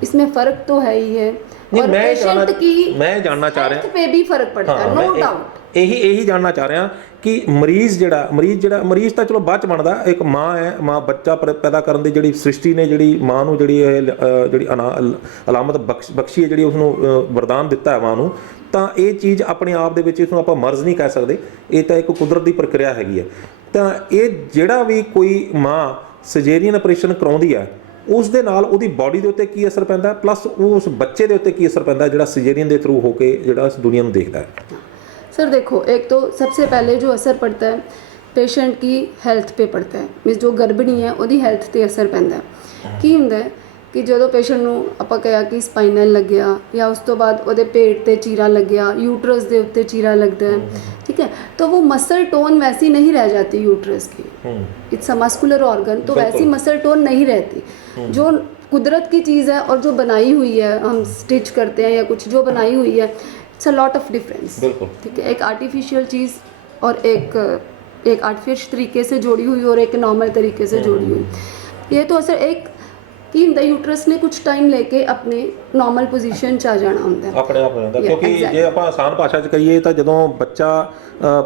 इसमें फ़र्क तो है ही है। और पेशेंट की मैं जानना चाह रहा पे भी फर्क पड़ता है, नो डाउट। ਇਹੀ ਜਾਣਨਾ ਚਾਹ ਰਿਹਾ ਕਿ ਮਰੀਜ਼ ਤਾਂ ਚਲੋ ਬਾਅਦ ਚ ਬਣਦਾ, ਇੱਕ ਮਾਂ ਹੈ, ਮਾਂ ਬੱਚਾ ਪੈਦਾ ਕਰਨ ਦੀ ਜਿਹੜੀ ਸ੍ਰਿਸ਼ਟੀ ਨੇ, ਜਿਹੜੀ ਮਾਂ ਨੂੰ ਜਿਹੜੀ ਅਲਾਮਤ ਬਖਸ਼ੀ ਹੈ, ਜਿਹੜੀ ਉਸਨੂੰ ਵਰਦਾਨ ਦਿੱਤਾ ਹੈ ਮਾਂ ਨੂੰ, ਤਾਂ ਇਹ ਚੀਜ਼ ਆਪਣੇ ਆਪ ਦੇ ਵਿੱਚ ਇਸਨੂੰ ਆਪਾਂ ਮਰਜ਼ ਨਹੀਂ ਕਹਿ ਸਕਦੇ, ਇਹ ਤਾਂ ਇੱਕ ਕੁਦਰਤ ਦੀ ਪ੍ਰਕਿਰਿਆ ਹੈਗੀ ਹੈ। ਤਾਂ ਇਹ ਜਿਹੜਾ ਵੀ ਕੋਈ ਮਾਂ ਸਿਜ਼ੇਰੀਅਨ ਆਪਰੇਸ਼ਨ ਕਰਾਉਂਦੀ ਹੈ ਉਸ ਦੇ ਨਾਲ ਉਹਦੀ ਬਾਡੀ ਦੇ ਉੱਤੇ ਕੀ ਅਸਰ ਪੈਂਦਾ, ਪਲੱਸ ਉਸ ਬੱਚੇ ਦੇ ਉੱਤੇ ਕੀ ਅਸਰ ਪੈਂਦਾ ਜਿਹੜਾ ਸਿਜ਼ੇਰੀਅਨ ਦੇ ਥਰੂ ਹੋ ਕੇ ਜਿਹੜਾ ਇਸ ਦੁਨੀਆ ਨੂੰ ਦੇਖਦਾ ਹੈ। सर देखो, एक तो सबसे पहले जो असर पड़ता है पेशेंट की हेल्थ पे पड़ता है, मीनस जो गर्भिणी है ਉਹਦੀ हेल्थ ਤੇ असर ਪੈਂਦਾ ਹੈ। ਕੀ ਹੁੰਦਾ ਹੈ ਕਿ ਜਦੋਂ ਪੇਸ਼ੈਂਟ ਨੂੰ ਆਪਾਂ ਕਿਹਾ ਕਿ ਸਪਾਈਨਲ ਲੱਗਿਆ ਜਾਂ ਉਸ ਤੋਂ ਬਾਅਦ ਉਹਦੇ ਪੇਟ ਤੇ ਚੀਰਾ ਲੱਗਿਆ, यूट्रस ਦੇ ਉੱਤੇ ਚੀਰਾ लगता है, ठीक है, तो वो मसल टोन वैसी नहीं रह जाती यूट्रस की, इट्स अ मस्कुलर ऑर्गन, तो वैसी मसल टोन नहीं रहती। जो कुदरत की चीज़ है और जो बनाई हुई है, हम स्टिच करते हैं या कुछ जो बनाई हुई है, it's a lot of difference. ठीक है, एक आर्टिफिशियल चीज़ और एक आर्टिफिशियल तरीके से जोड़ी हुई और एक नॉर्मल तरीके से जोड़ी हुई, ये तो असर एक कि यूट्रस ने कुछ टाइम लेके अपने नॉर्मल पोजीशन च आ जाना ਹੁੰਦਾ ਹੈ, ਆਪਣੇ ਆਪ ਹੋ ਜਾਂਦਾ। ਕਿਉਂਕਿ ਜੇ ਆਪਾਂ ਆਸਾਨ ਭਾਸ਼ਾ 'ਚ ਕਹੀਏ ਤਾਂ ਜਦੋਂ ਬੱਚਾ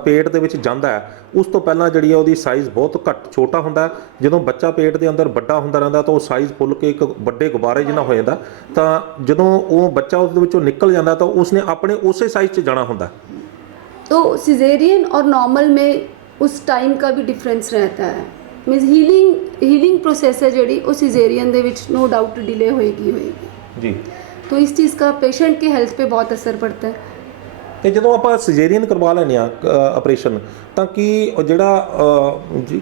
ਪੇਟ ਦੇ ਵਿੱਚ ਜਾਂਦਾ ਹੈ ਉਸ ਤੋਂ ਪਹਿਲਾਂ ਜਿਹੜੀ ਹੈ ਉਹਦੀ ਸਾਈਜ਼ ਬਹੁਤ ਛੋਟਾ ਹੁੰਦਾ ਹੈ। ਜਦੋਂ ਬੱਚਾ ਪੇਟ ਦੇ ਅੰਦਰ ਵੱਡਾ ਹੁੰਦਾ ਰਹਿੰਦਾ ਤਾਂ ਉਹ ਸਾਈਜ਼ ਫੁੱਲ ਕੇ ਇੱਕ ਵੱਡੇ ਗੁਬਾਰੇ ਜਿਹਾ ਹੋ ਜਾਂਦਾ, ਤਾਂ ਜਦੋਂ ਉਹ ਬੱਚਾ ਉਸ ਦੇ ਵਿੱਚੋਂ ਨਿਕਲ ਜਾਂਦਾ ਤਾਂ ਉਸਨੇ ਆਪਣੇ ਉਸੇ ਸਾਈਜ਼ 'ਚ ਜਾਣਾ ਹੁੰਦਾ। तो सिजेरियन और नॉर्मल में उस टाइम का भी डिफरेंस रहता है, मीनस हीलिंग प्रोसेस है ਜਿਹੜੀ ਉਹ सिजेरियन ਦੇ ਵਿੱਚ नो डाउट डिले होएगी जी। तो इस चीज़ का पेशेंट की हेल्थ पे बहुत असर पड़ता है। ਤੇ ਜਦੋਂ ਆਪਾਂ ਸਿਜ਼ੇਰੀਅਨ ਕਰਵਾ ਲੈਂਦੇ ਆ ਆਪਰੇਸ਼ਨ ਤਾਂ ਕੀ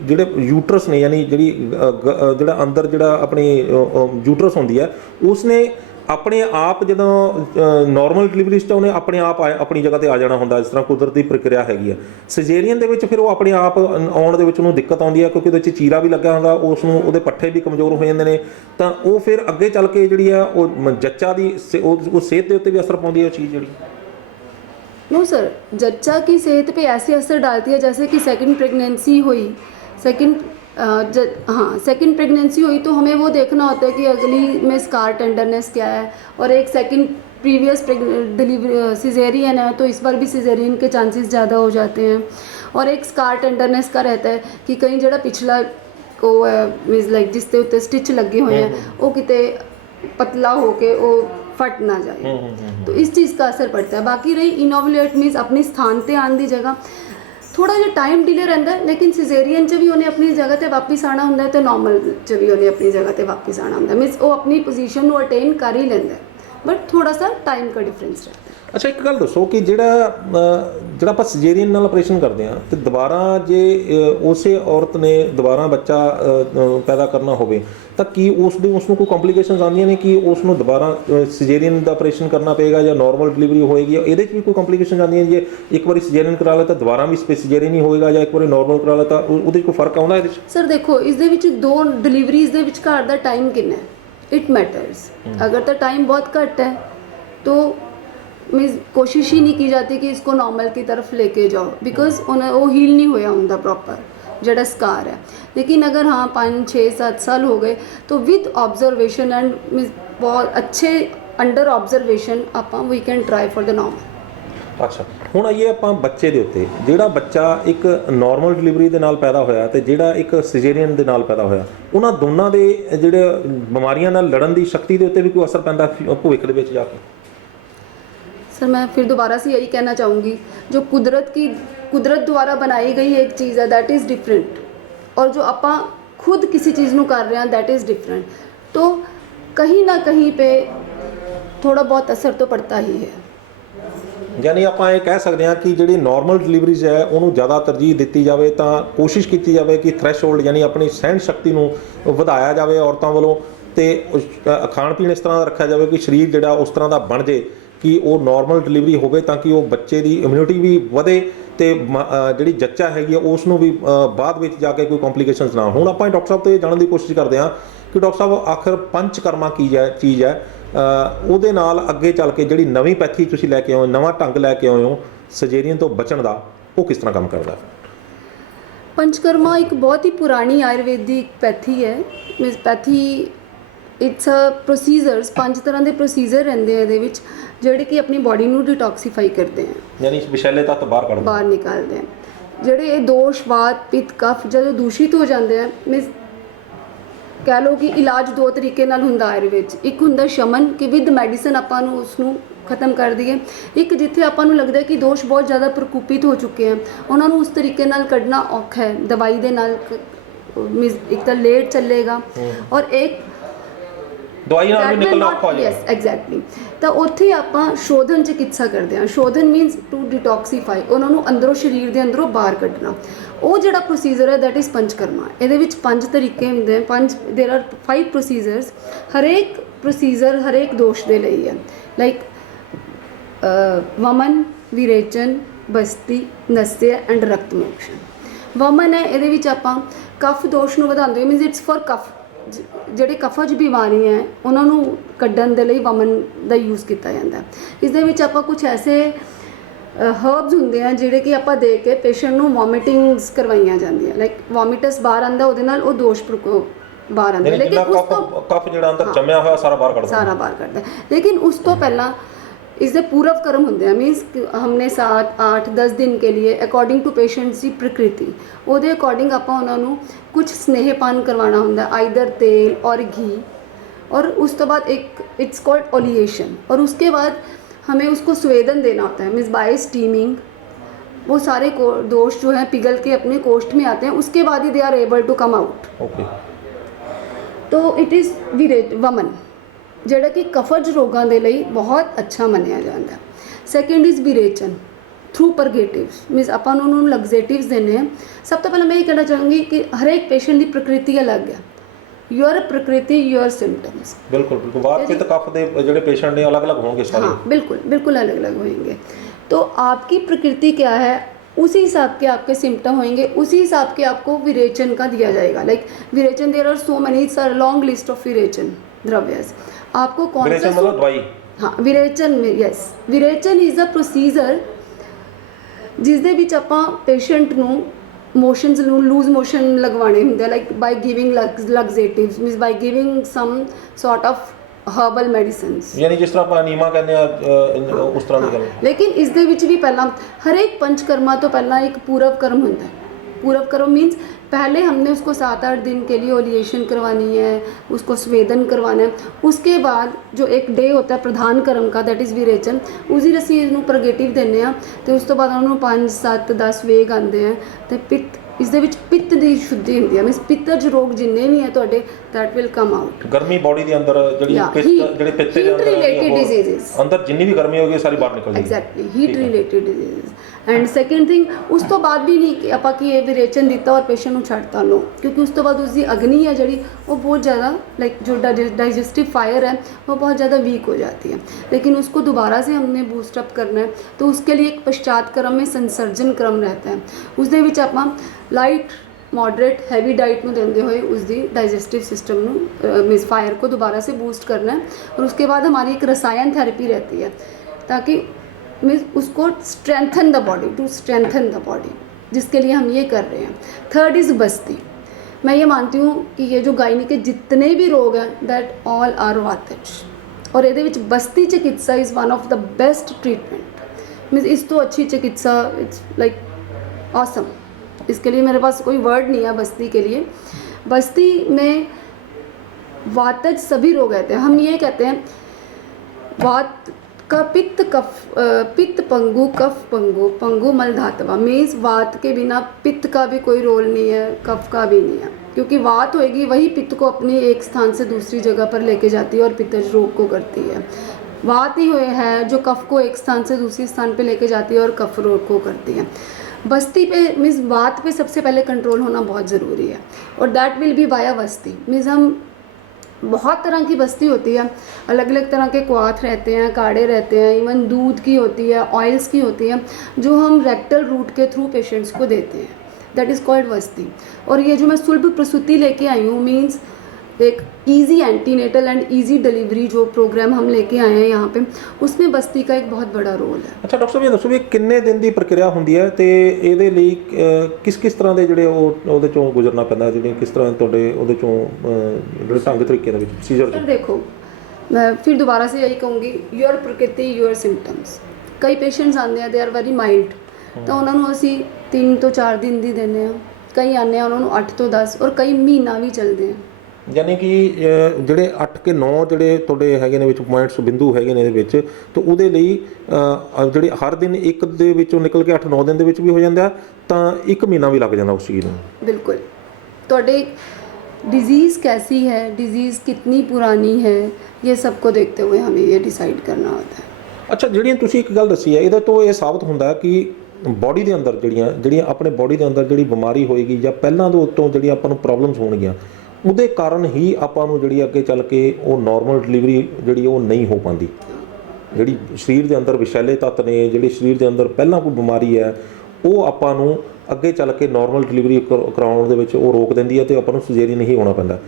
ਜਿਹੜੇ ਯੂਟਰਸ ਨੇ, ਯਾਨੀ ਜਿਹੜਾ ਅੰਦਰ ਜਿਹੜਾ ਆਪਣੀ ਯੂਟਰਸ ਹੁੰਦੀ ਹੈ ਉਸਨੇ ਆਪਣੇ ਆਪ ਜਦੋਂ ਨਾਰਮਲ ਡਿਲੀਵਰੀ 'ਚ ਉਹਨੇ ਆਪਣੇ ਆਪ ਆਪਣੀ ਜਗ੍ਹਾ ਤੇ ਆ ਜਾਣਾ ਹੁੰਦਾ, ਜਿਸ ਤਰ੍ਹਾਂ ਕੁਦਰਤੀ ਪ੍ਰਕਿਰਿਆ ਹੈਗੀ ਆ। ਸਿਜ਼ੇਰੀਅਨ ਦੇ ਵਿੱਚ ਫਿਰ ਉਹ ਆਪਣੇ ਆਪ ਆਉਣ ਦੇ ਵਿੱਚ ਉਹਨੂੰ ਦਿੱਕਤ ਆਉਂਦੀ ਹੈ ਕਿਉਂਕਿ ਉਹਦੇ 'ਚ ਚੀਰਾ ਵੀ ਲੱਗਾ ਹੁੰਦਾ, ਉਸ ਨੂੰ ਉਹਦੇ ਪੱਠੇ ਵੀ ਕਮਜ਼ੋਰ ਹੋ ਜਾਂਦੇ ਨੇ, ਤਾਂ ਉਹ ਫਿਰ ਅੱਗੇ ਚੱਲ ਕੇ ਜਿਹੜੀ ਆ ਉਹ ਜੱਚਾ ਦੀ ਉਹ ਸਿਹਤ ਦੇ ਉੱਤੇ ਵੀ ਅਸਰ ਪਾਉਂਦੀ ਹੈ ਉਹ ਚੀਜ਼ ਜਿਹੜੀ। नो सर, जच्चा की सेहत पे ऐसे असर डालती है जैसे कि सेकंड प्रेगनेंसी हुई, सेकंड प्रेगनेंसी हुई तो हमें वो देखना होता है कि अगली में स्कार टेंडरनेस क्या है, और एक सेकंड प्रीवियस डिलीवरी सिजेरियन है तो इस बार भी सिजेरियन के चांसेस ज़्यादा हो जाते हैं। और एक स्कार टेंडरनेस का रहता है कि कहीं जड़ा पिछला को मीनस लाइक जिस ते उत्ते स्टिच लगे हुए हैं वो किते पतला होके वो फट ना जाए, तो इस चीज़ का असर पड़ता है। बाकी रही इनोवुलेट मीनस अपनी स्थान ते आने की जगह थोड़ा जिहा टाइम डिले रहिंदा है, लेकिन सिजेरियन च भी उन्हें अपनी जगह ते वापस आना हुंदा है तो नॉर्मल च भी उन्हें अपनी जगह ते वापस आना हुंदा है। मीनस वो अपनी पोजीशन को अटेन कर ही लेंदा है, बट थोड़ा सा टाइम का डिफरेंस रहता है। ਅੱਛਾ ਇੱਕ ਗੱਲ ਦੱਸੋ ਕਿ ਜਿਹੜਾ ਆਪਾਂ ਸਜੇਰੀਅਨ ਨਾਲ ਆਪਰੇਸ਼ਨ ਕਰਦੇ ਹਾਂ ਤੇ ਦੁਬਾਰਾ ਜੇ ਉਸੇ ਔਰਤ ਨੇ ਦੁਬਾਰਾ ਬੱਚਾ ਪੈਦਾ ਕਰਨਾ ਹੋਵੇ ਤਾਂ ਕੀ ਉਸ ਨੂੰ ਕੋਈ ਕੰਪਲਿਕੇਸ਼ਨਸ ਆਉਂਦੀਆਂ ਨੇ ਕਿ ਉਸ ਨੂੰ ਦੁਬਾਰਾ ਸਜੇਰੀਅਨ ਦਾ ਆਪਰੇਸ਼ਨ ਕਰਨਾ ਪਏਗਾ ਜਾਂ ਨਾਰਮਲ ਡਿਲੀਵਰੀ ਹੋਏਗੀ? ਇਹਦੇ 'ਚ ਵੀ ਕੋਈ ਕੰਪਲਿਕੇਸ਼ਨ ਆਉਂਦੀਆਂ ਜੇ ਇੱਕ ਵਾਰੀ ਸਜੇਰੀਅਨ ਕਰਾ ਲਿਆ ਤਾਂ ਦੁਬਾਰਾ ਵੀ ਸਜੇਰੀਅਨ ਹੀ ਹੋਏਗਾ ਜਾਂ ਇੱਕ ਵਾਰੀ ਨਾਰਮਲ ਕਰਾ ਲਿਆ ਤਾਂ ਉਹਦੇ 'ਚ ਕੋਈ ਫਰਕ ਆਉਂਦਾ ਇਹਦੇ 'ਚ? ਸਰ ਦੇਖੋ, ਇਸ ਦੇ ਵਿੱਚ ਦੋ ਡਿਲੀਵਰੀਜ਼ ਦੇ ਵਿਚਕਾਰ ਦਾ ਟਾਈਮ ਕਿੰਨਾ ਹੈ, इट मैटर्स। अगर तो टाइम बहुत घट है तो मीन्स कोशिश ही नहीं की जाती कि इसको नॉर्मल की तरफ लेके जाओ, बिकॉज वो हील नहीं होया होंदा प्रॉपर जड़ा स्कार है। लेकिन अगर हाँ 5 6 7 साल हो गए तो विद ऑब्जर्वेशन एंड मीन्स बहुत अच्छे अंडर ऑब्जर्वेशन आप we can try for the normal. ਅੱਛਾ, ਹੁਣ ਆਈਏ ਆਪਾਂ ਬੱਚੇ ਦੇ ਉੱਤੇ। ਜਿਹੜਾ ਬੱਚਾ ਇੱਕ ਨਾਰਮਲ ਡਿਲੀਵਰੀ ਦੇ ਨਾਲ ਪੈਦਾ ਹੋਇਆ ਤੇ ਜਿਹੜਾ ਇੱਕ ਸਿਜੇਰੀਅਨ ਦੇ ਨਾਲ ਪੈਦਾ ਹੋਇਆ, ਉਹਨਾਂ ਦੋਨਾਂ ਦੇ ਜਿਹੜੇ ਬਿਮਾਰੀਆਂ ਨਾਲ ਲੜਨ ਦੀ ਸ਼ਕਤੀ ਦੇ ਉੱਤੇ ਵੀ ਕੋਈ ਅਸਰ ਪੈਂਦਾ ਭਵਿੱਖ ਦੇ ਵਿੱਚ ਜਾ ਕੇ? सर मैं फिर दोबारा से यही कहना चाहूँगी, जो कुदरत द्वारा बनाई गई एक चीज़ है दैट इज़ डिफरेंट, और जो आप खुद किसी चीज़ को कर रहे हैं दैट इज़ डिफरेंट। तो कहीं ना कहीं पे थोड़ा बहुत असर तो पड़ता ही है। ਯਾਨੀ ਆਪਾਂ ਇਹ ਕਹਿ ਸਕਦੇ ਹਾਂ ਕਿ ਜਿਹੜੀ ਨਾਰਮਲ ਡਿਲੀਵਰੀਜ਼ ਹੈ ਉਹਨੂੰ ਜ਼ਿਆਦਾ ਤਰਜੀਹ ਦਿੱਤੀ ਜਾਵੇ, ਤਾਂ ਕੋਸ਼ਿਸ਼ ਕੀਤੀ ਜਾਵੇ ਕਿ ਥ੍ਰੈਸ਼ਹੋਲਡ ਯਾਨੀ ਆਪਣੀ ਸਹਿਣ ਸ਼ਕਤੀ ਨੂੰ ਵਧਾਇਆ ਜਾਵੇ ਔਰਤਾਂ ਵੱਲੋਂ, ਤੇ ਖਾਣ ਪੀਣ ਇਸ ਤਰ੍ਹਾਂ ਦਾ ਰੱਖਿਆ ਜਾਵੇ ਕਿ ਸਰੀਰ ਜਿਹੜਾ ਉਸ ਤਰ੍ਹਾਂ ਦਾ ਬਣ ਜੇ ਕਿ ਉਹ ਨਾਰਮਲ ਡਿਲੀਵਰੀ ਹੋਵੇ, ਤਾਂ ਕਿ ਉਹ ਬੱਚੇ ਦੀ ਇਮਿਊਨਿਟੀ ਵੀ ਵਧੇ ਤੇ ਜਿਹੜੀ ਜੱਚਾ ਹੈਗੀ ਆ ਉਸ ਨੂੰ ਵੀ ਬਾਅਦ ਵਿੱਚ ਜਾ ਕੇ ਕੋਈ ਕੰਪਲਿਕੇਸ਼ਨਸ ਨਾ ਹੋਣ। ਆਪਾਂ ਡਾਕਟਰ ਸਾਹਿਬ ਤੋਂ ਇਹ ਜਾਣਨ ਦੀ ਕੋਸ਼ਿਸ਼ ਕਰਦੇ ਹਾਂ ਕਿ ਡਾਕਟਰ ਸਾਹਿਬ ਆਖਰ ਪੰਚਕਰਮਾ ਕੀ ਚੀਜ਼ ਹੈ, ਉਹਦੇ ਨਾਲ ਅੱਗੇ ਚੱਲ ਕੇ ਜਿਹੜੀ ਨਵੀਂ ਪੈਥੀ ਤੁਸੀਂ ਲੈ ਕੇ ਆਏ ਹੋ, ਨਵਾਂ ਢੰਗ ਲੈ ਕੇ ਆਏ ਹੋ ਸਜੇਰੀਅਨ ਤੋਂ ਬਚਣ ਦਾ, ਉਹ ਕਿਸ ਤਰ੍ਹਾਂ ਕੰਮ ਕਰਦਾ? पंचकर्मा एक बहुत ही पुरानी आयुर्वेदिक पैथी है। मीनस पैथी इट्स अ प्रोसीजर्स, 5 तरह के प्रोसीजर रहते हैं ਇਹਦੇ ਵਿੱਚ ਜਿਹੜੇ ਕਿ ਆਪਣੀ ਬੋਡੀ ਨੂੰ ਡਿਟੌਕਸੀਫਾਈ ਕਰਦੇ हैं, ਯਾਨੀ ਵਿਸ਼ੈਲੇ ਤੱਤ ਬਾਹਰ ਨਿਕਾਲਦੇ हैं। ਜਿਹੜੇ ਇਹ ਦੋਸ਼ ਵਾਤ ਪਿੱਤ ਕਫ ਜਦੋਂ ਦੂਸ਼ਿਤ ਹੋ ਜਾਂਦੇ ਆ, ਮੀਨਸ ਕਹਿ ਲਓ ਕਿ ਇਲਾਜ ਦੋ ਤਰੀਕੇ ਨਾਲ ਹੁੰਦਾ ਆਯੁਰਵੇਦ 'ਚ। ਇੱਕ ਹੁੰਦਾ ਸ਼ਮਨ ਕਿ ਵਿਦ ਮੈਡੀਸਨ ਆਪਾਂ ਨੂੰ ਉਸ ਨੂੰ ਖਤਮ ਕਰ ਦਈਏ। ਇੱਕ ਜਿੱਥੇ ਆਪਾਂ ਨੂੰ ਲੱਗਦਾ ਕਿ ਦੋਸ਼ ਬਹੁਤ ਜ਼ਿਆਦਾ ਪ੍ਰਕੋਪਿਤ ਹੋ ਚੁੱਕੇ ਹਨ, ਉਹਨਾਂ ਨੂੰ ਉਸ ਤਰੀਕੇ ਨਾਲ ਕੱਢਣਾ ਔਖਾ ਹੈ ਦਵਾਈ ਦੇ ਨਾਲ। ਇੱਕ ਤਾਂ ਲੇਟ ਚੱਲੇਗਾ ਔਰ ਇੱਕ ਦਵਾਈ ਨਾਲ ਵੀ ਨਿਕਲਣਾ ਔਖਾ ਹੋ ਜਾਏਗਾ। Yes exactly. ਤਾਂ ਉੱਥੇ ਆਪਾਂ ਸ਼ੋਧਨ ਚਿਕਿਤਸਾ ਕਰਦੇ ਹਾਂ। ਸ਼ੋਧਨ ਮੀਨਸ ਟੂ ਡਿਟੌਕਸੀਫਾਈ, ਉਹਨਾਂ ਨੂੰ ਅੰਦਰੋਂ ਸਰੀਰ ਦੇ ਅੰਦਰੋਂ ਬਾਹਰ ਕੱਢਣਾ। ਉਹ ਜਿਹੜਾ ਪ੍ਰੋਸੀਜਰ ਹੈ ਦੈਟ ਇਜ਼ ਪੰਚਕਰਮਾ। ਇਹਦੇ ਵਿੱਚ 5 ਤਰੀਕੇ ਹੁੰਦੇ ਹਨ, ਦੇਰ ਆਰ 5 ਪ੍ਰੋਸੀਜਰਸ। ਹਰੇਕ ਪ੍ਰੋਸੀਜਰ ਹਰੇਕ ਦੋਸ਼ ਦੇ ਲਈ ਹੈ। Like ਵਮਨ, ਵਿਰੇਚਨ, Basti, ਨਸਯ and ਰਕਤ ਮੋਕਸ਼ਨ। ਵਮਨ ਹੈ, ਇਹਦੇ ਵਿੱਚ ਆਪਾਂ ਕਫ ਦੋਸ਼ ਨੂੰ ਵਧਾਉਂਦੇ ਹੋਏ, ਮੀਨਸ ਇਟਸ ਫॉर ਕਫ, ਜਿਹੜੇ ਕਫਜ ਬਿਮਾਰੀਆਂ ਹੈ ਉਹਨਾਂ ਨੂੰ ਕੱਢਣ ਦੇ ਲਈ ਵਮਨ ਦਾ ਯੂਜ਼ ਕੀਤਾ ਜਾਂਦਾ। ਇਸ ਦੇ ਵਿੱਚ ਆਪਾਂ ਕੁਝ ਐਸੇ ਹਰਬਸ ਹੁੰਦੇ ਆ ਜਿਹੜੇ ਕਿ ਆਪਾਂ ਦੇ ਕੇ ਪੇਸ਼ੈਂਟ ਨੂੰ ਵੋਮਿਟਿੰਗਸ ਕਰਵਾਈਆਂ ਜਾਂਦੀਆਂ। ਲਾਈਕ ਵੋਮਿਟਸ ਬਾਹਰ ਆਉਂਦਾ, ਉਹਦੇ ਨਾਲ ਉਹ ਦੋਸ਼ ਬਾਹਰ ਆਉਂਦਾ। ਲੇਕਿਨ ਉਸ ਤੋਂ ਕਫ ਜਿਹੜਾ ਅੰਦਰ ਜੰਮਿਆ ਹੋਇਆ ਸਾਰਾ ਬਾਹਰ ਕੱਢਦਾ। ਲੇਕਿਨ ਉਸ ਤੋਂ ਪਹਿਲਾਂ इसके पूर्व कर्म होंगे, मीनस हमने 7 8 10 दिन के लिए अकॉर्डिंग टू पेशेंट्स की प्रकृति ਉਹਦੇ अकॉर्डिंग ਆਪਾਂ ਉਹਨਾਂ ਨੂੰ कुछ स्नेहपान करवाना होंगे, आइदर तेल और घी। और उस तो बाद एक इट्स कॉल्ड ओलिएशन, और उसके बाद हमें उसको स्वेदन देना होता है, मीन्स बाय स्टीमिंग। वो सारे दोष जो हैं पिघल के अपने कोष्ठ में आते हैं, उसके बाद ही they are able to come out. तो इट इज़ वमन ਜਿਹੜਾ ਕਿ ਕਫਜ ਰੋਗਾਂ ਦੇ ਲਈ ਬਹੁਤ ਅੱਛਾ ਮੰਨਿਆ ਜਾਂਦਾ। ਸੈਕਿੰਡ ਇਜ਼ ਵਿਰੇਚਨ ਥਰੂ ਪਰਗੇਟਿਵਸ, ਮੀਨਸ ਆਪਾਂ ਨੂੰ ਉਹਨੂੰ ਲਗਜ਼ੇਟਿਵਸ ਦੇਣੇ ਆ। ਸਭ ਤੋਂ ਪਹਿਲਾਂ ਮੈਂ ਇਹ ਕਹਿਣਾ ਚਾਹੂੰਗੀ ਕਿ ਹਰੇਕ ਪੇਸ਼ੈਂਟ ਦੀ ਪ੍ਰਕਿਰਤੀ ਅਲੱਗ ਹੈ। ਯੂਅਰ ਪ੍ਰਕਿਰਤੀ ਯੂਅਰ ਸਿੰਪਟਮਸ। ਬਿਲਕੁਲ ਬਿਲਕੁਲ। ਵਾਤ ਪਿੱਤ ਕਫ ਦੇ ਜਿਹੜੇ ਪੇਸ਼ੈਂਟ ਨੇ ਅਲੱਗ-ਅਲੱਗ ਹੋਣਗੇ ਸਾਰੇ। हाँ बिल्कुल बिल्कुल अलग अलग होंगे। तो आपकी प्रकृति क्या है उसी हिसाब के आपके सिम्टम होंगे, उसी हिसाब के आपको विरेचन का दिया जाएगा। लाइक विरेचन, there are so many, it's a long list of विरेचन द्रव्यस। आपको कौन सा मतलब दवाई? हाँ विरेचन में यस, विरेचन इज़ अ प्रोसीजर जिस ਦੇ ਵਿੱਚ ਆਪਾਂ ਪੇਸ਼ੈਂਟ ਨੂੰ ਮੋਸ਼ਨਸ ਨੂੰ ਲੂਜ਼ ਮੋਸ਼ਨ ਲਗਵਾਉਣੇ ਹੁੰਦੇ, like by giving laxatives, means by giving some sort of herbal medicines. ਯਾਨੀ ਜਿਸ ਤਰ੍ਹਾਂ ਆਪਾਂ ਨੀਮਾ ਕਹਿੰਦੇ ਆ ਉਸ ਤਰ੍ਹਾਂ ਦੀ ਗੱਲ। ਲੇਕਿਨ ਇਸ ਦੇ ਵਿੱਚ ਵੀ ਪਹਿਲਾਂ ਹਰੇਕ पंचकर्मा तो पहला एक पूरव कर्म होता है। पूरव कर्म मीन्स पहले हमने उसको 7-8 दिन के लिए ओलिएशन करवानी है, उसको स्वेदन करवाना है। उसके बाद जो एक डे होता है प्रधान कर्म का, दैट इज़ विरेचन, उसी रसी ਨੂੰ ਪ੍ਰਗੇਟਿਵ ਦਿੰਦੇ ਆ ਤੇ ਉਸ ਤੋਂ ਬਾਅਦ ਉਹਨਾਂ ਨੂੰ 5 7 10 ਵੇਗ ਆਉਂਦੇ ਆ ਤੇ ਪਿੱਤ ਇਸ ਦੇ ਵਿੱਚ ਪਿੱਤ ਦੀ ਸ਼ੁੱਧੀ ਹੁੰਦੀ ਹੈ। ਮੀਨਸ ਪਿੱਤਜ ਰੋਗ ਜਿੰਨੇ ਵੀ ਹੈ ਤੁਹਾਡੇ ਦੈਟ ਵਿਲ ਕਮ ਆਊਟ। ਗਰਮੀ ਬਾਡੀ ਦੇ ਅੰਦਰ ਜਿਹੜੀ ਜਿਹੜੇ ਪਿੱਤੇ ਦੇ ਅੰਦਰ ਜਿੰਨੀ ਵੀ ਗਰਮੀ ਹੋਗੀ ਸਾਰੀ ਬਾਹਰ ਨਿਕਲ ਜਾਏਗੀ। Exactly heat related disease. And second thing, ਉਸ ਤੋਂ ਬਾਅਦ ਵੀ ਨਹੀਂ ਕਿ ਆਪਾਂ ਕੀ ਇਹ ਵਿਰੇਚਨ ਦਿੱਤਾ ਔਰ ਪੇਸ਼ੈਂਟ ਨੂੰ ਛੱਡਤਾ, ਲੋ, ਕਿਉਂਕਿ ਉਸ ਤੋਂ ਬਾਅਦ ਉਸਦੀ ਅਗਨੀ ਹੈ ਜਿਹੜੀ ਉਹ ਬਹੁਤ ज़्यादा लाइक जो डाइजेस्टिव फायर है वो बहुत ज़्यादा वीक हो जाती है। लेकिन उसको दोबारा से हमने बूस्ट अप करना है तो उसके लिए एक पश्चात क्रम में संसर्जन क्रम रहता है। उसदे विच आपां लाइट मॉडरेट हैवी डाइट में देंदे हुए उसकी डाइजेस्टिव सिस्टम मीन्स फायर को दोबारा से बूस्ट करना है। और उसके बाद हमारी एक रसायन थेरेपी रहती है ताकि मीन्स उसको strengthen the body, to strengthen the body, जिसके लिए हम ये कर रहे हैं। थर्ड इज़ बस्ती। मैं ये मानती हूँ कि ये जो गायनी के जितने भी रोग हैं दैट ऑल आर वातज, और ये बस्ती चिकित्सा is one of the best treatment. Means इस तो अच्छी चिकित्सा, इट्स लाइक ऑसम। इसके लिए मेरे पास कोई वर्ड नहीं है बस्ती के लिए। बस्ती में वातज सभी रोग रहते हैं। हम ये कहते हैं वात का पित्त कफ, पित्त पंगु कफ पंगु पंगु मल धातवा। मीन्स वात के बिना पित्त का भी कोई रोल नहीं है, कफ का भी नहीं है, क्योंकि वात होएगी वही पित्त को अपनी एक स्थान से दूसरी जगह पर लेके जाती है और पित्तज रोग को करती है। वात ही है जो कफ को एक स्थान से दूसरे स्थान पे लेके जाती है और कफ रोग को करती है। बस्ती पे मीन्स वात पे सबसे पहले कंट्रोल होना बहुत ज़रूरी है, और दैट विल बी बाया बस्ती। मीन्स हम बहुत तरह की बस्ती होती है, अलग अलग तरह के क्वाथ रहते हैं, काढ़े रहते हैं, इवन दूध की होती है, ऑयल्स की होती है, जो हम रेक्टल रूट के थ्रू पेशेंट्स को देते हैं, दैट इज़ कॉल्ड बस्ती। और ये जो मैं सुलभ प्रसूति लेके आई हूँ, मीन्स एक easy antenatal and easy delivery जो प्रोग्राम हम लेके आए हैं यहाँ पे, उसमें बस्ती का एक बहुत बड़ा रोल है। अच्छा डॉक्टर साहब ये दसो भी किन्ने दिन की प्रक्रिया होंदी है ते ਇਹਦੇ ਲਈ ਕਿਸ ਕਿਸ ਤਰ੍ਹਾਂ ਦੇ ਜਿਹੜੇ ਉਹਦੇ ਚੋਂ ਗੁਜ਼ਰਨਾ ਪੈਂਦਾ, ਜਿਹੜੇ ਕਿਸ ਤਰ੍ਹਾਂ ਤੁਹਾਡੇ ਉਹਦੇ ਚੋਂ ਜਿਹੜੇ ਢੰਗ ਤਰੀਕੇ ਦੇ ਵਿੱਚ ਪ੍ਰੋਸੀਜਰ सर देखो, मैं फिर दोबारा से यही कहूँगी, योर प्रकृति योर सिम्टम्स। कई पेशेंट्स आते हैं दे आर वेरी माइल्ड, तो उन्होंने ਅਸੀਂ 3 ਤੋਂ 4 दिन ਦੀ ਦਿੰਦੇ ਹਾਂ, ਕਈ ਆਉਂਦੇ ਆ ਉਹਨਾਂ ਨੂੰ 8 ਤੋਂ 10 ਔਰ ਕਈ ਮਹੀਨਾ ਵੀ ਚੱਲਦੇ ਆ। ਯਾਨੀ ਕਿ ਜਿਹੜੇ 8 ਕੇ 9 ਜਿਹੜੇ ਤੁਹਾਡੇ ਹੈਗੇ ਨੇ ਵਿੱਚ ਪੁਆਇੰਟਸ ਬਿੰਦੂ ਹੈਗੇ ਨੇ ਇਹਦੇ ਵਿੱਚ, ਤਾਂ ਉਹਦੇ ਲਈ ਜਿਹੜੇ ਹਰ ਦਿਨ ਇੱਕ ਦੇ ਵਿੱਚੋਂ ਨਿਕਲ ਕੇ 8-9 ਦਿਨ ਦੇ ਵਿੱਚ ਵੀ ਹੋ ਜਾਂਦਾ, ਤਾਂ 1 ਮਹੀਨਾ ਵੀ ਲੱਗ ਜਾਂਦਾ ਉਸ ਚੀਜ਼ ਨੂੰ। बिल्कुल, ਤੁਹਾਡੇ डिज़ीज़ कैसी है, डिज़ीज़ कितनी पुरानी है, ये सबको देखते हुए हमें ये डिसाइड करना होता है। ਅੱਛਾ, ਜਿਹੜੀਆਂ ਤੁਸੀਂ ਇੱਕ ਗੱਲ ਦੱਸੀ ਹੈ, ਇਹਦੇ ਤੋਂ ਇਹ ਸਾਬਤ ਹੁੰਦਾ ਕਿ ਬੋਡੀ ਦੇ ਅੰਦਰ ਜਿਹੜੀਆਂ ਆਪਣੇ ਬੋਡੀ ਦੇ ਅੰਦਰ ਜਿਹੜੀ ਬਿਮਾਰੀ ਹੋਏਗੀ ਜਾਂ ਪਹਿਲਾਂ ਦੇ ਉੱਤੋਂ ਜਿਹੜੀਆਂ ਆਪਾਂ ਨੂੰ ਪ੍ਰੋਬਲਮਸ ਹੋਣਗੀਆਂ, ਉਹਦੇ ਕਾਰਨ ਹੀ ਆਪਾਂ ਨੂੰ ਜਿਹੜੀ ਅੱਗੇ ਚੱਲ ਕੇ ਉਹ ਨਾਰਮਲ ਡਿਲੀਵਰੀ ਜਿਹੜੀ ਉਹ ਨਹੀਂ ਹੋ ਪਾਉਂਦੀ। ਜਿਹੜੀ ਸਰੀਰ ਦੇ ਅੰਦਰ ਵਿਸ਼ੈਲੇ ਤੱਤ ਨੇ, ਜਿਹੜੀ ਸਰੀਰ ਦੇ ਅੰਦਰ ਪਹਿਲਾਂ ਕੋਈ ਬਿਮਾਰੀ ਹੈ, ਉਹ ਆਪਾਂ ਨੂੰ ਅੱਗੇ ਚੱਲ ਕੇ ਨਾਰਮਲ ਡਿਲੀਵਰੀ ਕਰਾਉਣ ਦੇ ਵਿੱਚ ਉਹ ਰੋਕ ਦਿੰਦੀ ਹੈ ਤੇ ਆਪਾਂ ਨੂੰ ਸਰਜਰੀ ਨਹੀਂ ਹੋਣਾ ਪੈਂਦਾ।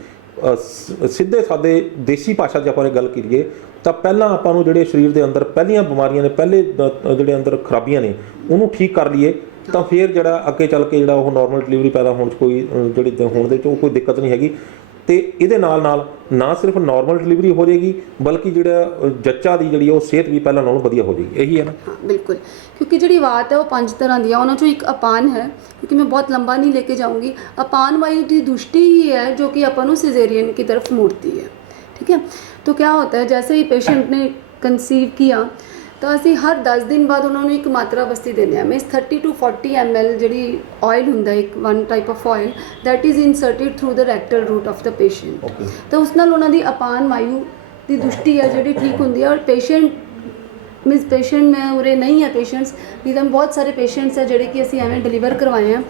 ਸਿੱਧੇ ਸਾਦੇ ਦੇਸੀ ਭਾਸ਼ਾ 'ਚ ਆਪਾਂ ਨੇ ਗੱਲ ਕਰੀਏ ਤਾਂ ਪਹਿਲਾਂ ਆਪਾਂ ਨੂੰ ਜਿਹੜੇ ਸਰੀਰ ਦੇ ਅੰਦਰ ਪਹਿਲੀਆਂ ਬਿਮਾਰੀਆਂ ਨੇ, ਪਹਿਲੇ ਜਿਹੜੇ ਅੰਦਰ ਖਰਾਬੀਆਂ ਨੇ, ਉਹਨੂੰ ਠੀਕ ਕਰ ਲਈਏ ਤਾਂ ਫਿਰ ਜਿਹੜਾ ਅੱਗੇ ਚੱਲ ਕੇ ਜਿਹੜਾ ਉਹ ਨਾਰਮਲ ਡਿਲੀਵਰੀ ਪੈਦਾ ਹੋਣ 'ਚ ਕੋਈ ਜਿਹੜੀ ਹੋਣ ਦੇ 'ਚ ਉਹ ਕੋਈ ਦਿੱਕਤ ਨਹੀਂ ਹੈਗੀ। ਤੇ ਇਹਦੇ ਨਾਲ ਨਾਲ ਨਾ ਸਿਰਫ ਨਾਰਮਲ ਡਿਲੀਵਰੀ ਹੋ ਜਾਏਗੀ, ਬਲਕਿ ਜਿਹੜਾ ਜੱਚਾ ਦੀ ਜਿਹੜੀ ਉਹ ਸਿਹਤ ਵੀ ਪਹਿਲਾਂ ਨਾਲੋਂ ਵਧੀਆ ਹੋ ਜਾਏਗੀ। ਇਹੀ ਹੈ ਨਾ? हाँ बिल्कुल, क्योंकि जी बात है वो 5 तरह दी है। उन्होंने जो एक अपान है, क्योंकि मैं बहुत लंबा नहीं लेके जाऊँगी, अपान वायु की दुष्टि ही है जो कि अपन सिजेरियन की तरफ मोड़ती है। ठीक है, तो क्या होता है, जैसे ही पेशेंट ने कंसीव किया तो ਅਸੀਂ ਹਰ 10 ਦਿਨ ਬਾਅਦ ਉਹਨਾਂ ਨੂੰ ਇੱਕ ਮਾਤਰਾ ਬਸਤੀ ਦਿੰਦੇ ਹਾਂ। ਮੀਨਸ 30 to 40 ml ਜਿਹੜੀ ਆਇਲ ਹੁੰਦਾ, ਇੱਕ one type of oil that is inserted through the rectal route of the patient. ਤਾਂ ਉਸ ਨਾਲ ਉਹਨਾਂ ਦੀ ਅਪਾਨ ਵਾਯੂ ਦੀ ਦੁਸ਼ਟੀ ਹੈ ਜਿਹੜੀ ਠੀਕ ਹੁੰਦੀ ਹੈ। ਔਰ ਪੇਸ਼ੈਂਟ मीन्स पेशेंट मैं उरे नहीं है पेशेंट्स, नहीं तो बहुत सारे पेशेंट्स है ਜਿਹੜੇ ਕਿ ਅਸੀਂ ਐਵੇਂ ਡਿਲੀਵਰ ਕਰਵਾਏ ਆ।